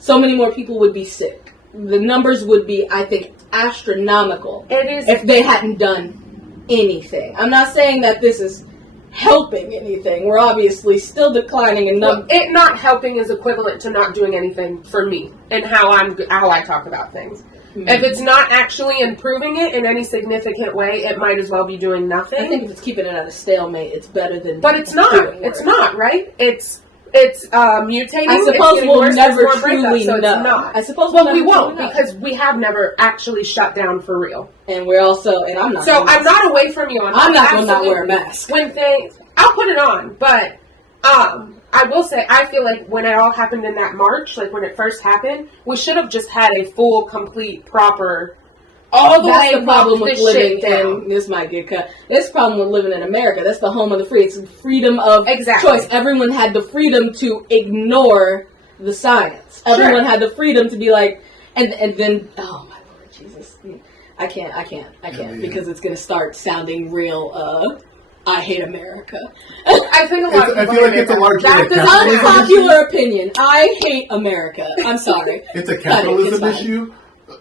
more people would be sick. The numbers would be, I think, astronomical. It is if they hadn't done anything. I'm not saying that this is helping anything. We're obviously still declining in numbers. It not helping is equivalent to not doing anything for me and how I talk about things. If it's not actually improving it in any significant way, it might as well be doing nothing. I think if it's keeping it at a stalemate, it's better than. But it's not. It's not, right? It's mutating. I suppose we'll worse, never more truly so know. It's not. I suppose we won't because we have never actually shut down for real. And we're also, and I'm not. So I'm not away from you on that. I'm not going to not wear a mask. When things, I'll put it on, but I will say, I feel like when it all happened in that March, like when it first happened, we should have just had a full, complete, proper, all the way. That's the problem with living down. This might get cut. This problem with living in America. That's the home of the free. It's freedom of exactly. choice. Everyone had the freedom to ignore the science. Sure. Everyone had the freedom to be like, and then, oh my Lord Jesus, I can't because it's gonna start sounding real. I hate America. I think a lot of people I feel like it's a large unpopular opinion. I hate America. I'm sorry. It's a capitalism issue,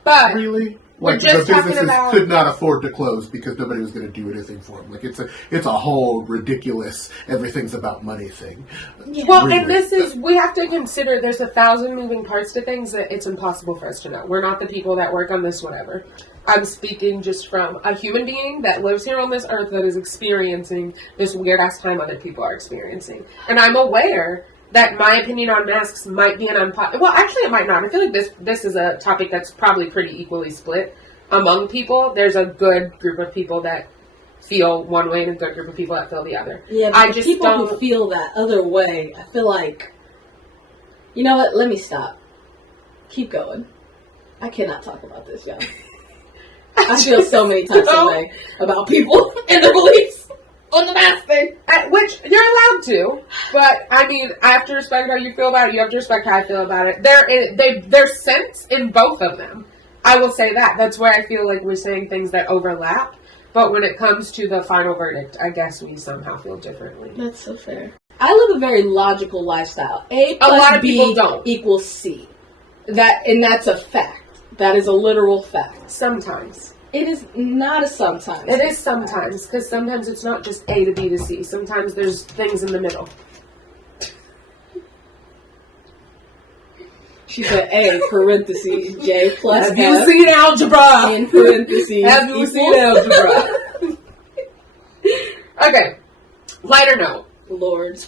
but really. We're Like just the talking businesses about could not afford to close because nobody was going to do anything for them. Like it's a whole ridiculous everything's about money thing. Yeah. Well, and this is we have to consider there's 1,000 moving parts to things that it's impossible for us to know. We're not the people that work on this whatever. I'm speaking just from a human being that lives here on this earth that is experiencing this weird ass time other people are experiencing, and I'm aware that my opinion on masks might be an unpopular. Well, actually, it might not. I feel like this is a topic that's probably pretty equally split among people. There's a good group of people that feel one way and a good group of people that feel the other. Yeah, but people who feel that other way, I feel like, you know what? Let me stop. Keep going. I cannot talk about this, y'all. I feel so many types of way about people and their beliefs. On the mask thing. Which, you're allowed to, but, I mean, I have to respect how you feel about it, you have to respect how I feel about it. There's sense in both of them. I will say that. That's where I feel like we're saying things that overlap, but when it comes to the final verdict, I guess we somehow feel differently. That's so fair. I live a very logical lifestyle. A plus lot of B people don't. equals C. That's a fact. That is a literal fact. Sometimes. It is not a sometimes. It is sometimes, because sometimes it's not just A to B to C. Sometimes there's things in the middle. She said A, parentheses, J plus Have you seen algebra? In parentheses. Have you seen algebra? Okay. Lighter note. Lord.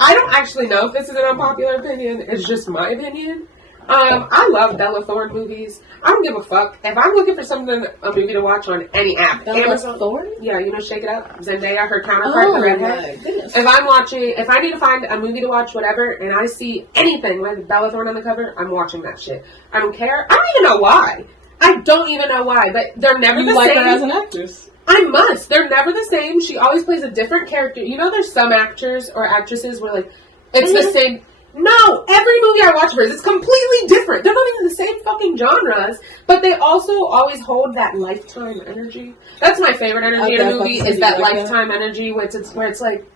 I don't actually know if this is an unpopular opinion. It's just my opinion. I love Bella Thorne movies. I don't give a fuck. If I'm looking for a movie to watch on any app, Bella Amazon. Thorne? Yeah, you know Shake It Up? Zendaya, her counterpart, the redhead. If I need to find a movie to watch, whatever, and I see anything with Bella Thorne on the cover, I'm watching that shit. I don't care. I don't even know why. I don't even know why, but they're never the same. You like her as an actress? I must. They're never the same. She always plays a different character. You know, there's some actors or actresses where, like, it's the same. No, every movie I watch of hers is completely different. They're not even the same fucking genres, but they also always hold that lifetime energy. That's my favorite energy in a movie, is that lifetime energy where it's like,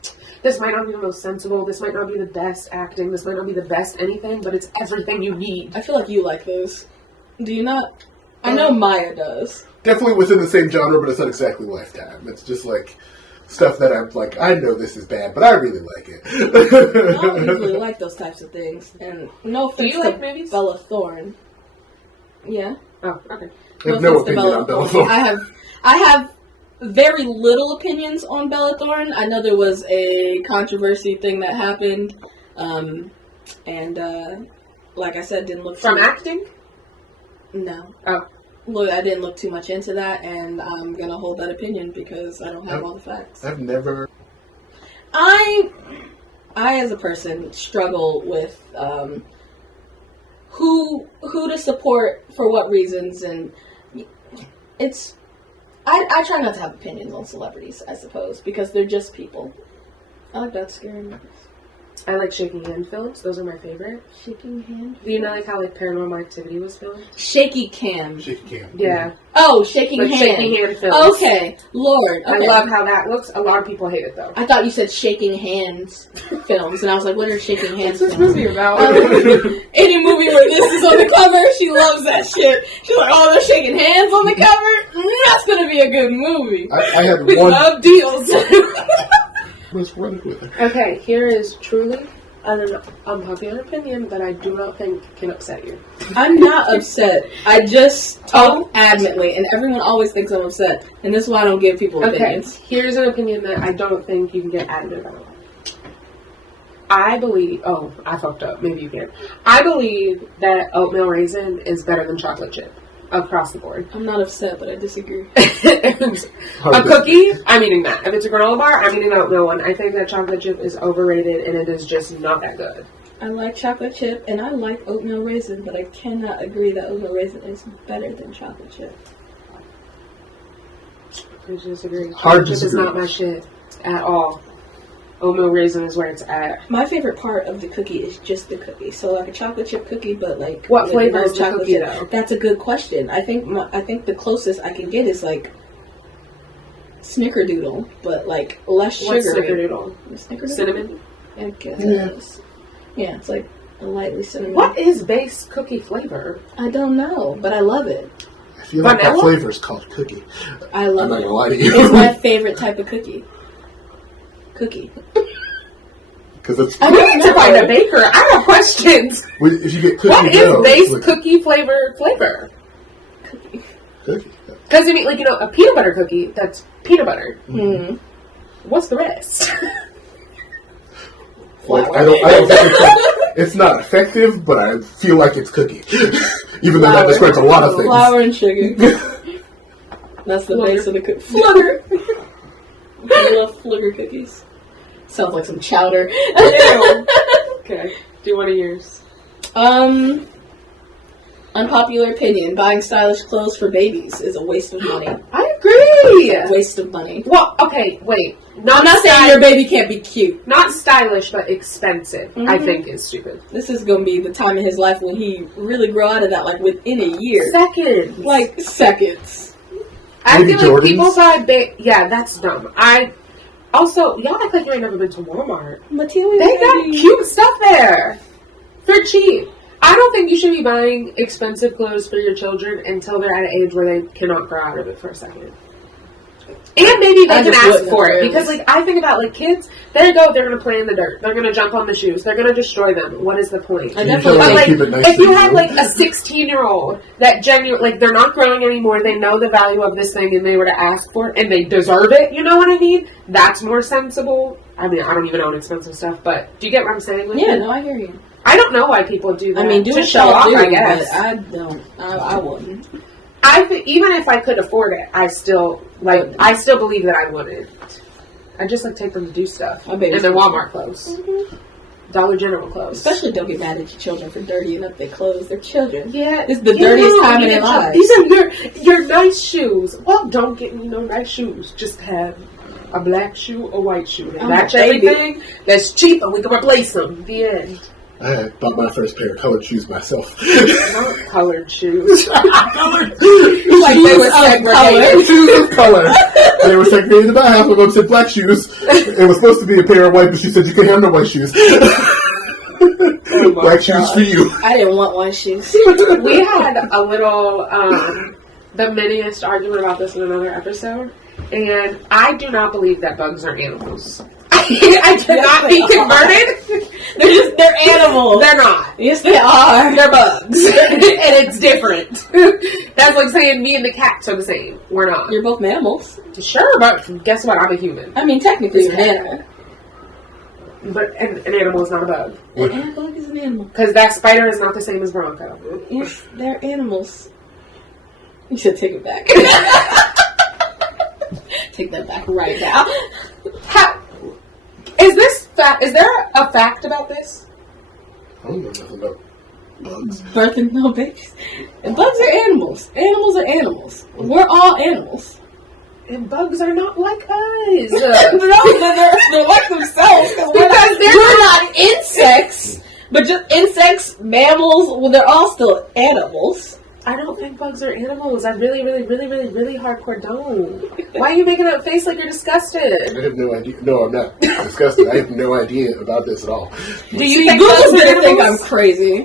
this might not be the most sensible, this might not be the best acting, this might not be the best anything, but it's everything you need. I feel like you like those. Do you not? I know Maya does. Definitely within the same genre, but it's not exactly Lifetime. It's just like stuff that I'm like, I know this is bad, but I really like it. I don't usually like those types of things. And no offense to movies? Bella Thorne. Yeah. Oh, okay. I have no opinion on Bella Thorne. I have very little opinions on Bella Thorne. I know there was a controversy thing that happened, and like I said, didn't look from acting. No. Oh. Look, I didn't look too much into that, and I'm gonna hold that opinion because I don't have all the facts. I've never. I as a person struggle with who to support for what reasons, and it's I try not to have opinions on celebrities, I suppose, because they're just people. I like that scary movies. I like shaking hand films. Those are my favorite. Shaking hand? Do you know like how like Paranormal Activity was filmed? Shaky cam. Shaky cam. Yeah. Oh, shaking hand. Shaking hand films. Okay. Lord. Okay. I love how that looks. A lot of people hate it though. I thought you said shaking hands films, and I was like, what are shaking hands What's films? this movie about? Any movie where this is on the cover, she loves that shit. She's like, oh, they're shaking hands on the cover? That's gonna be a good movie. I had we one. love deals. Let's run it with it. Okay, here is truly an unpopular opinion that I do not think can upset you. I'm not upset. I just talk adamantly, and everyone always thinks I'm upset. And this is why I don't give people opinions. Okay, here's an opinion that I don't think you can get adamant about. I believe. Oh, I fucked up. Maybe you can. I believe that oatmeal raisin is better than chocolate chip across the board. I'm not upset, but I disagree. A cookie, I'm eating that. If it's a granola bar, I'm eating the oatmeal one. I think that chocolate chip is overrated and it is just not that good. I like chocolate chip and I like oatmeal raisin, but I cannot agree that oatmeal raisin is better than chocolate chip. I disagree. Hard Chocolate chip is not my shit at all. Oatmeal raisin is where it's at. My favorite part of the cookie is just the cookie. So like a chocolate chip cookie, but like what flavor no is the cookie though? That's a good question. I think the closest I can get is like snickerdoodle, but like less sugar. What's snickerdoodle? Snickerdoodle? Cinnamon? I guess. Yeah, it's like a lightly cinnamon. What is base cookie flavor? I don't know, but I love it. I feel like that flavor is called cookie. I love I'm not it. gonna lie to you. It's my favorite type of cookie. Cookie. Because it's. I need to find a baker. I have questions. If you get cookie what dough, is base cookie flavor? Cookie. Cookie. Because I mean, like, you know, a peanut butter cookie, that's peanut butter. Mm-hmm. What's the rest? Like, I don't think it's not effective, but I feel like it's cookie. Even though that describes a lot of things. Flour and sugar. That's the base of the cookie. Flugger. I love flugger cookies. Sounds like some chowder. Okay. Do one of yours. Unpopular opinion. Buying stylish clothes for babies is a waste of money. I agree. Waste of money. Well, okay, wait. I'm not saying your baby can't be cute. Not stylish, but expensive, I think is stupid. This is going to be the time in his life when he really grow out of that, like within a year. Seconds. Like seconds. I Maybe feel like Jordans? people buy yeah, that's dumb. Also, y'all act like you ain't never been to Walmart. They got cute stuff there. For cheap. I don't think you should be buying expensive clothes for your children until they're at an age where they cannot grow out of it for a second. And maybe they can ask for it. Because, like, I think about, like, kids, there you go, they're going to play in the dirt. They're going to jump on the shoes. They're going to destroy them. What is the point? I definitely But, like, keep it nice if you and had, cool. like, a 16-year-old that genuinely, like, they're not growing anymore, they know the value of this thing, and they were to ask for it, and they deserve it, you know what I mean? That's more sensible. I mean, I don't even own expensive stuff, but do you get what I'm saying? Yeah, no, I hear you. I don't know why people do that. I mean, do to what show y'all off, do, I guess. but I don't. I wouldn't. Even if I could afford it, I still believe that I wouldn't. I just like take them to do stuff. And their Walmart clothes. Mm-hmm. Dollar General clothes. Especially don't get mad at your children for dirtying up their clothes. They're children. Yeah. It's the dirtiest time in their lives. These are your nice shoes. Well, don't get me no nice shoes. Just have a black shoe or white shoe. They match everything. That's cheap and we can replace them. The end. I bought my first pair of colored shoes myself. Not colored shoes. Colored Like they were segregated. shoes of color. They were segregated by half of them said black shoes. It was supposed to be a pair of white, but she said you couldn't have no white shoes. Black shoes for you. I didn't want white shoes. We had a little, the miniest argument about this in another episode, and I do not believe that bugs are animals. I cannot be converted. They're animals. They're not. Yes, they are. They're bugs. And it's different. That's like saying me and the cats are the same. We're not. You're both mammals. Sure, but guess what? I'm a human. I mean, technically you're an animal. But an animal is not a bug. An bug is an animal. Because that spider is not the same as Bronco. Yes, they're animals. You should take it back. Take that back right now. Is there a fact about this? I don't know nothing about bugs. Birthing no babies. And bugs are animals. Animals are animals. We're all animals. And bugs are not like us. They're like themselves. Because we're not insects. But just insects, mammals, well, they're all still animals. I don't think bugs are animals. I really hardcore don't. Why are you making a face like you're disgusted? I have no idea. No, I'm not disgusted. I have no idea about this at all. Do you think Google's bugs are gonna think I'm animals? crazy?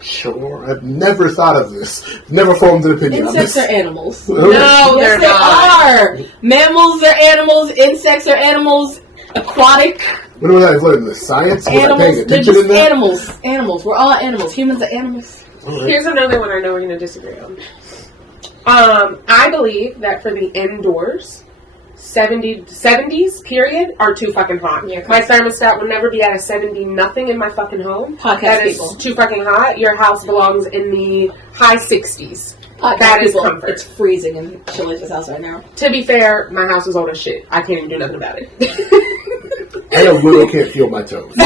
Sure, I've never thought of this. Never formed an opinion on Insects this. are animals. No, Yes, they're they not. are. Mammals are animals. Insects are animals. Aquatic When was I learning this? Science? Was I paying animals. They're attention just in that? animals. Animals. We're all animals. Humans are animals. Right. Here's another one I know we're going to disagree on. I believe that for the indoors, 70s, period, are too fucking hot. Yeah, my thermostat would never be at a 70 nothing in my fucking home. Podcast that people. is too fucking hot. Your house belongs in the high 60s. Podcast that is people, comfort. it's freezing in Shalisa's house right now. To be fair, my house is old as shit. I can't even do nothing about it. I literally can't feel my toes. I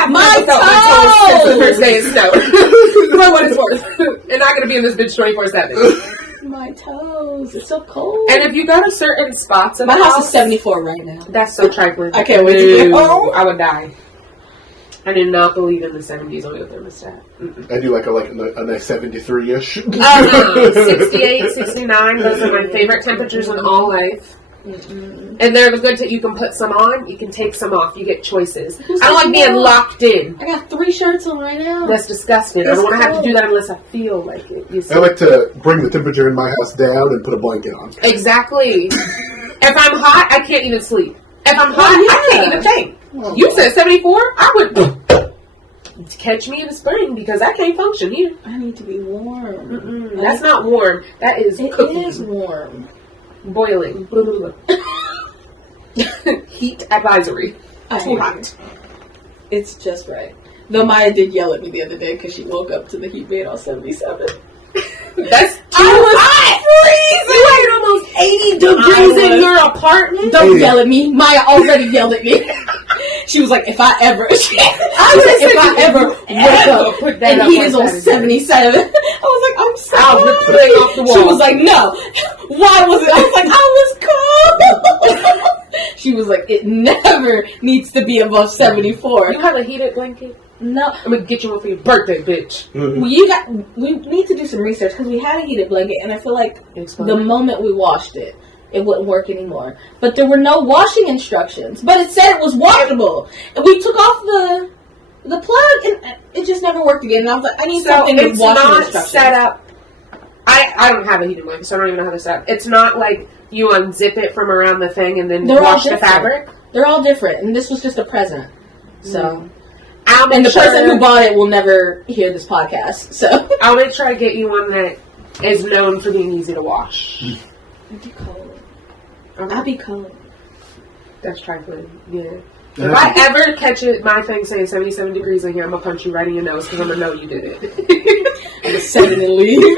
have never felt my toes since the first day of snow. For what it's worth. And I'm going to be in this bitch 24/7. My toes. It's so cold. And if you go to certain spots of my the house is 74 right now. That's so trifling. I can't wait to get home. I would die. I did not believe in the 70s on your thermostat. I do like a nice 73-ish. 68, 69. Those are my favorite temperatures in all life. And they're the good that you can put some on, you can take some off. You get choices. I don't like being locked in. I got 3 shirts on right now. That's disgusting. I don't want to have to do that unless I feel like it. You see? I like to bring the temperature in my house down and put a blanket on. Exactly. If I'm hot, I can't even sleep. If I'm hot, I can't even think. You said 74? I would catch me in the spring because I can't function here. I need to be warm. That's not warm. That is cooking. It is warm. Boiling. Heat advisory. Too hot. It's just right. Though Maya did yell at me the other day because she woke up to the heat being on 77. That's too hot. You had almost 80 degrees in your apartment. Don't yell at me. Maya already yelled at me. She was like, if I ever wake up and he is on 77, I was like, I'm sorry. I'll rip the thing off the wall. She was like, no. Why was it? I was like, I was cold. She was like, it never needs to be above 74. You have a heated blanket? No. I'm going to get you one for your birthday, bitch. Mm-hmm. We need to do some research because we had a heated blanket and I feel like the moment we washed it, it wouldn't work anymore. But there were no washing instructions. But it said it was washable. And we took off the plug and it just never worked again. And I was like, I need something with washing instructions. Set up. I don't have a heated blanket, so I don't even know how to set up. It's not like you unzip it from around the thing and then wash the fabric. They're all different. And this was just a present. So... And the person who bought it will never hear this podcast. So I'll make sure I get you one that is known for being easy to wash. I'd be cold. I'd be cold. That's trifling. Yeah. If I ever catch my thing saying 77 degrees in here, I'm going to punch you right in your nose because I'm going to know you did it. I'm just set it and leave.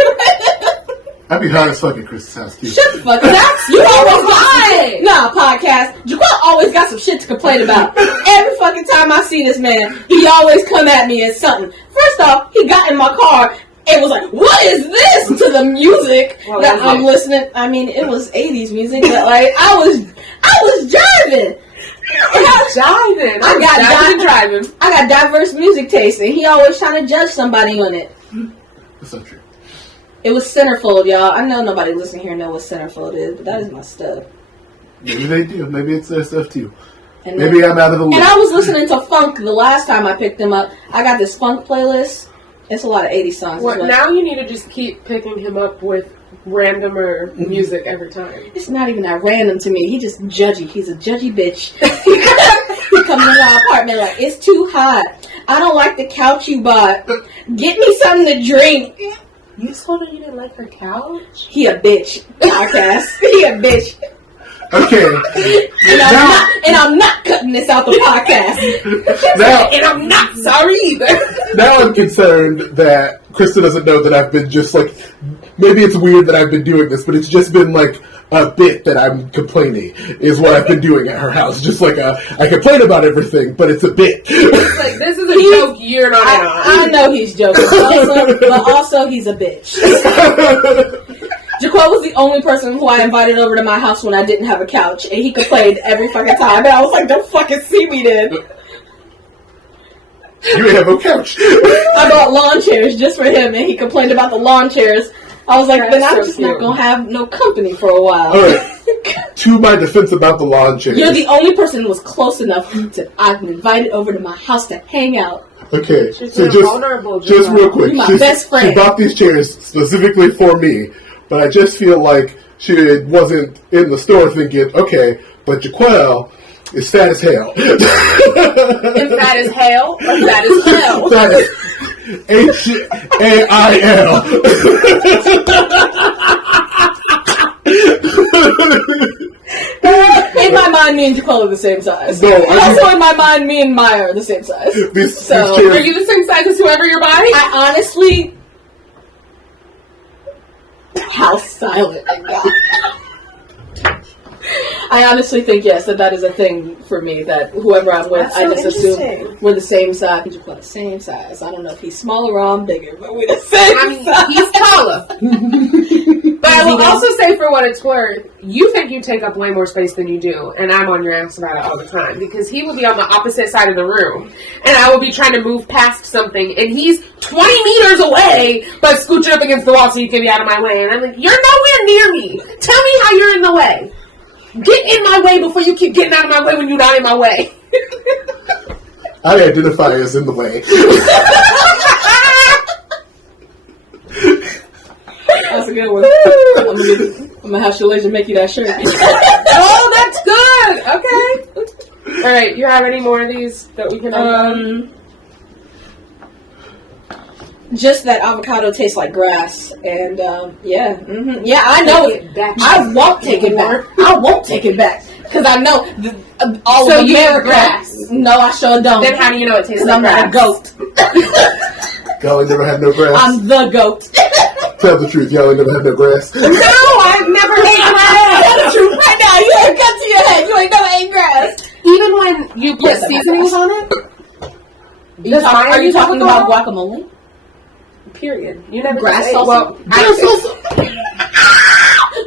I'd be hot as fuck at Chris's house, too. Shut the fuck up. You always lie. Nah, podcast. Jaquan always got some shit to complain about. Every fucking time I see this man, he always come at me and something. First off, he got in my car and was like, what is this? To the music that I'm listening. I mean, it was 80s music, but like, I was driving. I got diverse music taste, and he always trying to judge somebody on it. That's not true. It was centerfold, y'all. I know nobody listening here knows what centerfold is, but that is my stuff. Maybe they do. Maybe it's their stuff too. And maybe I'm out of the loop. And I was listening to funk the last time I picked him up. I got this funk playlist. It's a lot of 80s songs. Well, now you need to just keep picking him up with randomer music every time. It's not even that random to me. He just judgy. He's a judgy bitch. He comes in my apartment like, it's too hot. I don't like the couch you bought. Get me something to drink. You told her you didn't like her couch? He a bitch. Podcast. He a bitch. Okay. And I'm not cutting this out the podcast. And I'm not sorry either. Now I'm concerned that Krista doesn't know that I've been just like, maybe it's weird that I've been doing this, but it's just been like a bit that I'm complaining is what I've been doing at her house. Just like I complain about everything, but it's a bit. It's like, this is a joke you're not in on. I know he's joking, but also he's a bitch. Jaquan was the only person who I invited over to my house when I didn't have a couch, and he complained every fucking time. And I was like, don't fucking see me then. You ain't have no couch. I bought lawn chairs just for him, and he complained about the lawn chairs. I was like, then I'm just not going to have no company for a while. All right. To my defense about the lawn chairs. You're the only person who was close enough to I've been invited over to my house to hang out. Okay, She's so just real quick. You're my best friend. She bought these chairs specifically for me, but I just feel like she wasn't in the store thinking, okay, but Jacqueline is fat as hell. And fat as hell? Or fat as hell? Fat as H-A-I-L. mind, me and Jacqueline are the same size. No, and also in my mind, me and Maya are the same size. Are you the same size as whoever you're buying? I honestly... How silent I got. I honestly think, yes, that is a thing for me, that whoever I'm with, I just assume we're the same size. Same size. I don't know if he's smaller or I'm bigger, but we're the same size. He's taller. But I will also say, for what it's worth, you think you take up way more space than you do, and I'm on your ass about it all the time, because he will be on the opposite side of the room, and I will be trying to move past something, and he's 20 meters away, but scooching up against the wall so you can be out of my way, and I'm like, you're nowhere near me. Tell me how you're in the way. Get in my way before you keep getting out of my way when you're not in my way. I identify as in the way. That's a good one. I'm gonna have Shalasia make you that shirt. Oh, that's good. Okay. All right. You have any more of these that we can? Just that avocado tastes like grass, and yeah, yeah, I know. I won't take it back. I won't take it back because I know all so of America. Grass. No, I sure don't. Then how do you know it tastes like I'm grass? not a goat. Y'all ain't never had no grass. I'm the goat. Tell the truth, y'all ain't never had no grass. No, I've never ate grass. Tell the truth right now. You ain't got to your head. You ain't never ate grass. Even when you put seasonings on it. Are you talking about guacamole? Period. You never grass ate. salsa. Well,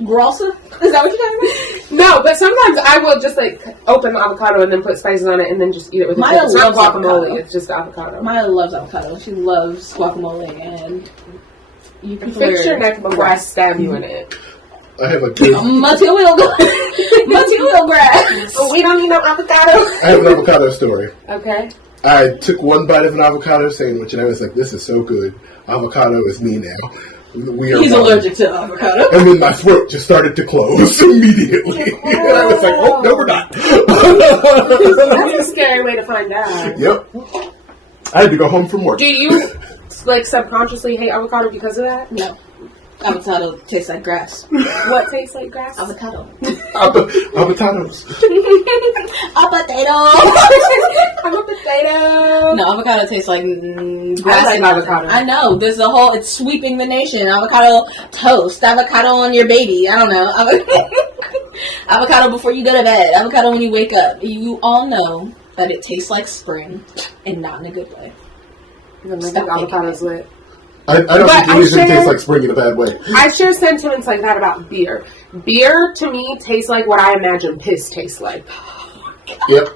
Grassa? Is that what you're talking about? No, but sometimes I will just like open the avocado and then put spices on it and then just eat it with Maya It's not loves guacamole, avocado. it's just avocado. Maya loves avocado. She loves guacamole, and you can fix your neck before I stab you in it. I have a good... Material grass. We don't need no avocado. I have an avocado story. Okay. I took one bite of an avocado sandwich and I was like, this is so good. Avocado is me now. He's allergic to avocado. And then my throat just started to close immediately. And I was like, oh, no, we're not. That's a scary way to find out. Yep. I had to go home from work. Do you, like, subconsciously hate avocado because of that? No. Avocado tastes like grass. What tastes like grass? Avocado. Avocados. A potato. I'm a potato. No, avocado tastes like grass. I like avocado. I know. There's a whole, it's sweeping the nation. Avocado toast. Avocado on your baby. I don't know. Avocado before you go to bed. Avocado when you wake up. You all know that it tastes like spring and not in a good way. Avocado's lit. I don't think anything tastes like spring in a bad way. I share sentiments like that about beer. Beer, to me, tastes like what I imagine piss tastes like. Yep.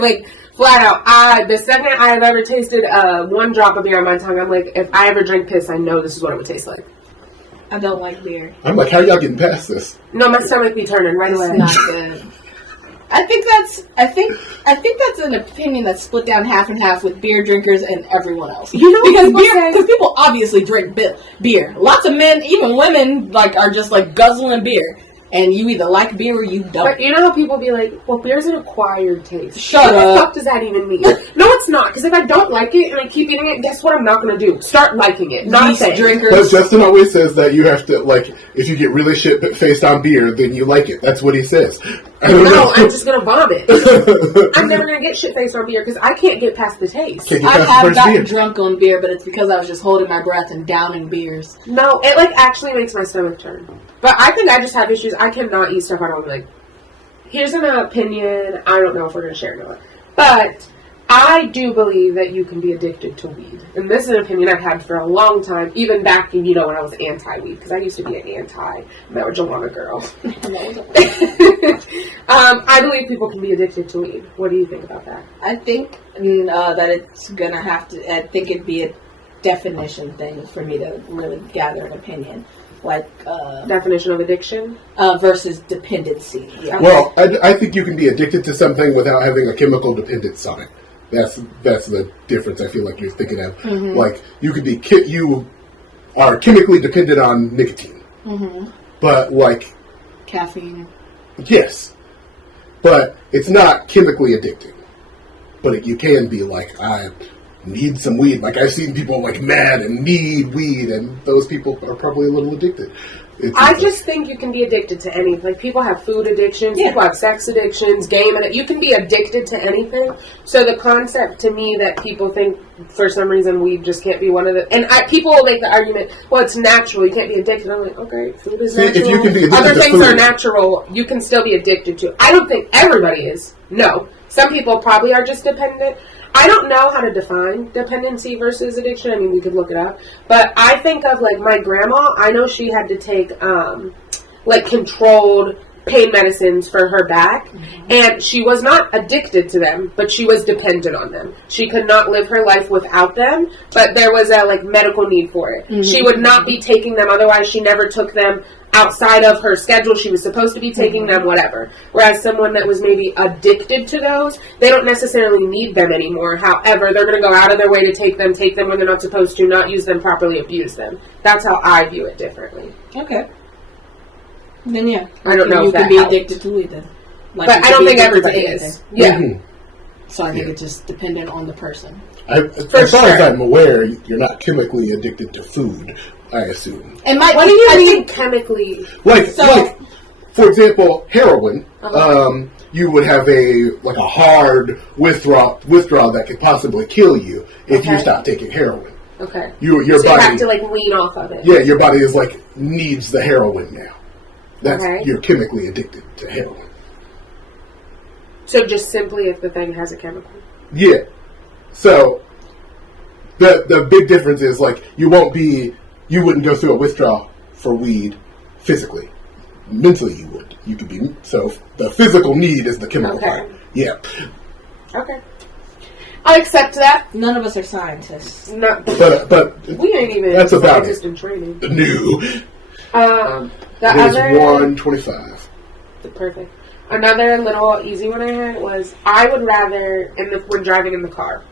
Like, flat out, the second I have ever tasted one drop of beer on my tongue, I'm like, if I ever drink piss, I know this is what it would taste like. I don't like beer. I'm like, how are y'all getting past this? No, my stomach be turning right away. It's not good. I think that's an opinion that's split down half and half with beer drinkers and everyone else. You know, because people obviously drink beer. Lots of men, even women, like are just like guzzling beer. And you either like beer or you don't. But you know how people be like, well, beer's an acquired taste. Shut up. What the fuck does that even mean? No, it's not. Because if I don't like it and I keep eating it, guess what I'm not going to do? Start liking it. Not Yeast drinkers. But Justin always says that you have to, like, if you get really shit-faced on beer, then you like it. That's what he says. No, I'm just going to vomit. I'm never going to get shit-faced on beer because I can't get past the taste. I have gotten drunk on beer, but it's because I was just holding my breath and downing beers. No, it, like, actually makes my stomach turn. But I think I just have issues. I cannot eat stuff I don't like. Here's an opinion. I don't know if we're going to share it or not. But I do believe that you can be addicted to weed. And this is an opinion I've had for a long time, even back in, when I was anti-weed. Because I used to be an anti-marijuana girl. I believe people can be addicted to weed. What do you think about that? I think that it's going to have to, I think it'd be a definition thing for me to really gather an opinion. Like definition of addiction versus dependency. Yeah. Well, I think you can be addicted to something without having a chemical dependence on it. That's the difference. I feel like you're thinking of. Mm-hmm. Like you could be you are chemically dependent on nicotine, but like caffeine. Yes, but it's not chemically addicting. But you can be like I need some weed. Like I've seen people like mad and need weed, and those people are probably a little addicted. I just think you can be addicted to anything. Like, people have food addictions, people have sex addictions, game, and you can be addicted to anything. So the concept to me that people think for some reason we just can't be one of the, and people will make the argument, well, it's natural, you can't be addicted. I'm like, okay, food is natural. If you can be addicted Other to things food are natural, you can still be addicted to. I don't think everybody is. No. Some people probably are just dependent. I don't know how to define dependency versus addiction. I mean, we could look it up. But I think of, like, my grandma. I know she had to take, like, controlled pain medicines for her back. Mm-hmm. And she was not addicted to them, but she was dependent on them. She could not live her life without them, but there was a, like, medical need for it. Mm-hmm. She would not be taking them. Otherwise, she never took them outside of her schedule. She was supposed to be taking them, whatever. Whereas someone that was maybe addicted to those, they don't necessarily need them anymore. However, they're going to go out of their way to take them when they're not supposed to, not use them properly, abuse them. That's how I view it differently. Okay. Then yeah. I don't know you if that can be helped. addicted to it then. Like, but I don't think everybody is. Yeah. Mm-hmm. So I think it's just dependent on the person. As far as I'm aware, you're not chemically addicted to food, I assume. And what do you mean chemically? Like, for example, heroin. You would have a hard withdrawal that could possibly kill you if you stop taking heroin. Okay. Your so body you have to wean off of it. Yeah, your body is needs the heroin now. That's you're chemically addicted to heroin. So just simply if the thing has a chemical. Yeah. So the big difference is you wouldn't go through a withdrawal for weed physically. Mentally you would. You could be, so the physical need is the chemical part. Yeah. Okay. I accept that. None of us are scientists. No. But we ain't even that's about scientists in training. New. The it is 125. Perfect. Another little easy one I had was I would rather, when driving in the car,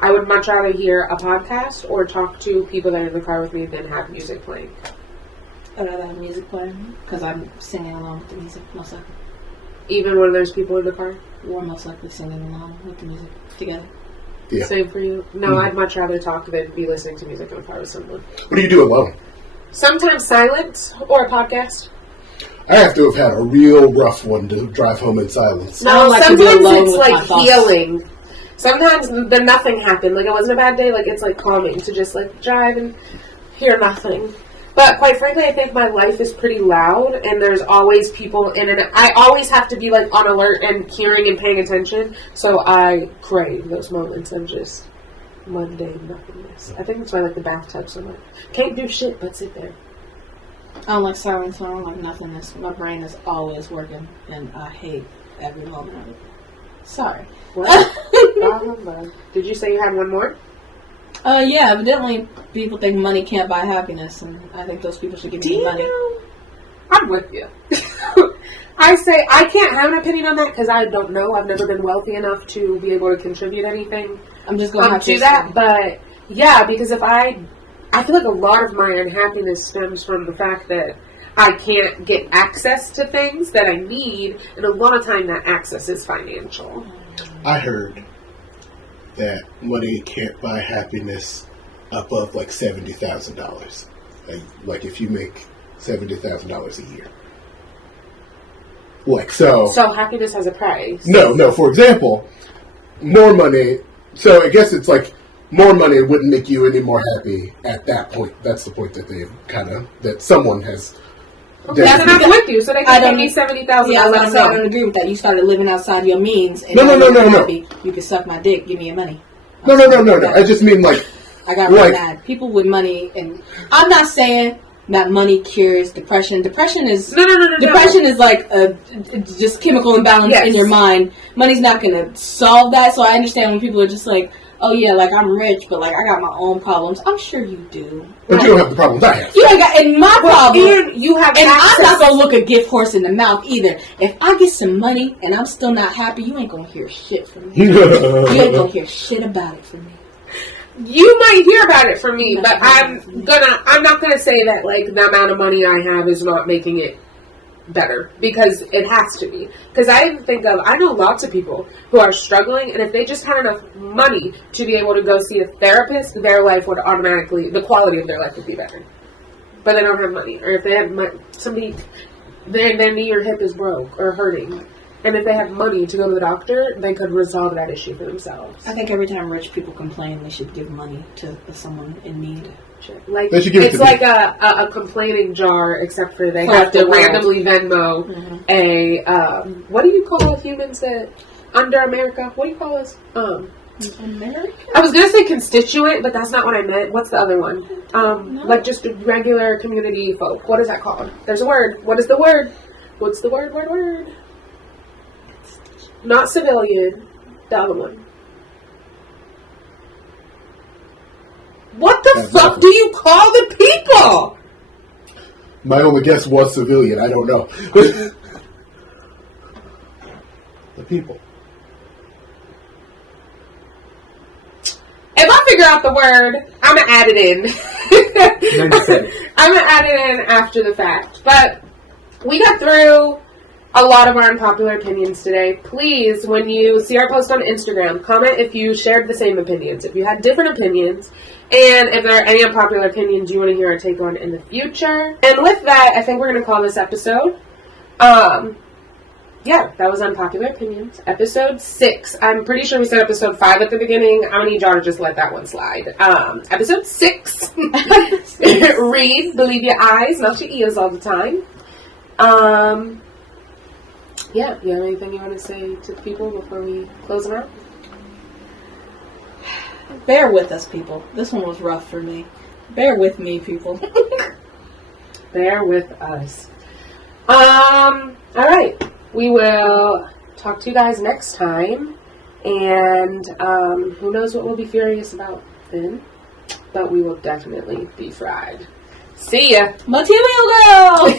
I would much rather hear a podcast or talk to people that are in the car with me than have music playing. I'd rather have music playing because I'm singing along with the music most likely. Even when there's people in the car? We're most likely singing along with the music together. Yeah. Same for you? No, I'd much rather talk than be listening to music in the car with someone. What do you do alone? Sometimes silence or a podcast. I have to have had a real rough one to drive home in silence. No, sometimes it's healing. Sometimes nothing happened. It wasn't a bad day. It's calming to just drive and hear nothing. But quite frankly, I think my life is pretty loud, and there's always people in it. I always have to be on alert and hearing and paying attention. So I crave those moments of just mundane nothingness. I think that's why I like the bathtub so much. Can't do shit but sit there. I don't like silence. I don't like nothingness. My brain is always working, and I hate every moment of it. Sorry. What? Did you say you had one more? Yeah, evidently people think money can't buy happiness, and I think those people should give me money. I'm with you. I say I can't have an opinion on that because I don't know. I've never been wealthy enough to be able to contribute anything. I'm just going to have to do that. But yeah, because if I feel like a lot of my unhappiness stems from the fact that I can't get access to things that I need, and a lot of time that access is financial. I heard that money can't buy happiness above $70,000. If you make $70,000 a year. So happiness has a price. No. For example, more money. So I guess it's more money wouldn't make you any more happy at that point. That's the point that they've that someone has. Okay, then I'm with you. So they can pay me $70,000. Yeah, I don't agree with that. You started living outside your means. And No. You can suck my dick. Give me your money. No. I just mean I got really mad. People with money, and I'm not saying that money cures depression. Depression is Depression is just chemical imbalance in your mind. Money's not going to solve that. So I understand when people are just oh yeah, I'm rich, but I got my own problems. I'm sure you do. But you don't have the problems I have. You ain't got, and my problem, and you have, and access. I'm not gonna look a gift horse in the mouth either. If I get some money and I'm still not happy, you ain't gonna hear shit from me. You ain't gonna hear shit about it from me. You might hear about it from me, but I'm not gonna say that the amount of money I have is not making it better, because it has to be. Because I know lots of people who are struggling, and if they just had enough money to be able to go see a therapist, their life would automatically, the quality of their life would be better. but they don't have money, or if they have somebody, their knee or hip is broke or hurting, and if they have money to go to the doctor, they could resolve that issue for themselves. I think every time rich people complain, they should give money to someone in need. Like it's like a complaining jar, except for they have to randomly Venmo a what do you call humans that under America? What do you call us? America? I was gonna say constituent, but that's not what I meant. What's the other one? No. Like just regular community folk. What is that called? There's a word. What is the word? What's the word? Word. Not civilian. The other one. What the fuck do you call the people? My only guess was civilian. I don't know. The people. If I figure out the word, I'm going to add it in. I'm going to add it in after the fact. But we got through a lot of our unpopular opinions today. Please, when you see our post on Instagram, comment if you shared the same opinions, if you had different opinions, and if there are any unpopular opinions you want to hear our take on in the future. And with that, I think we're going to call this episode. Yeah, that was Unpopular Opinions, episode 6. I'm pretty sure we said episode 5 at the beginning. I'm going to need y'all to just let that one slide. Episode 6. Read, believe your eyes, not your ears all the time. Yeah, you have anything you want to say to the people before we close them out? Bear with us, people. This one was rough for me. Bear with me, people. Bear with us. Alright. We will talk to you guys next time. And who knows what we'll be furious about then. But we will definitely be fried. See ya. Material girl!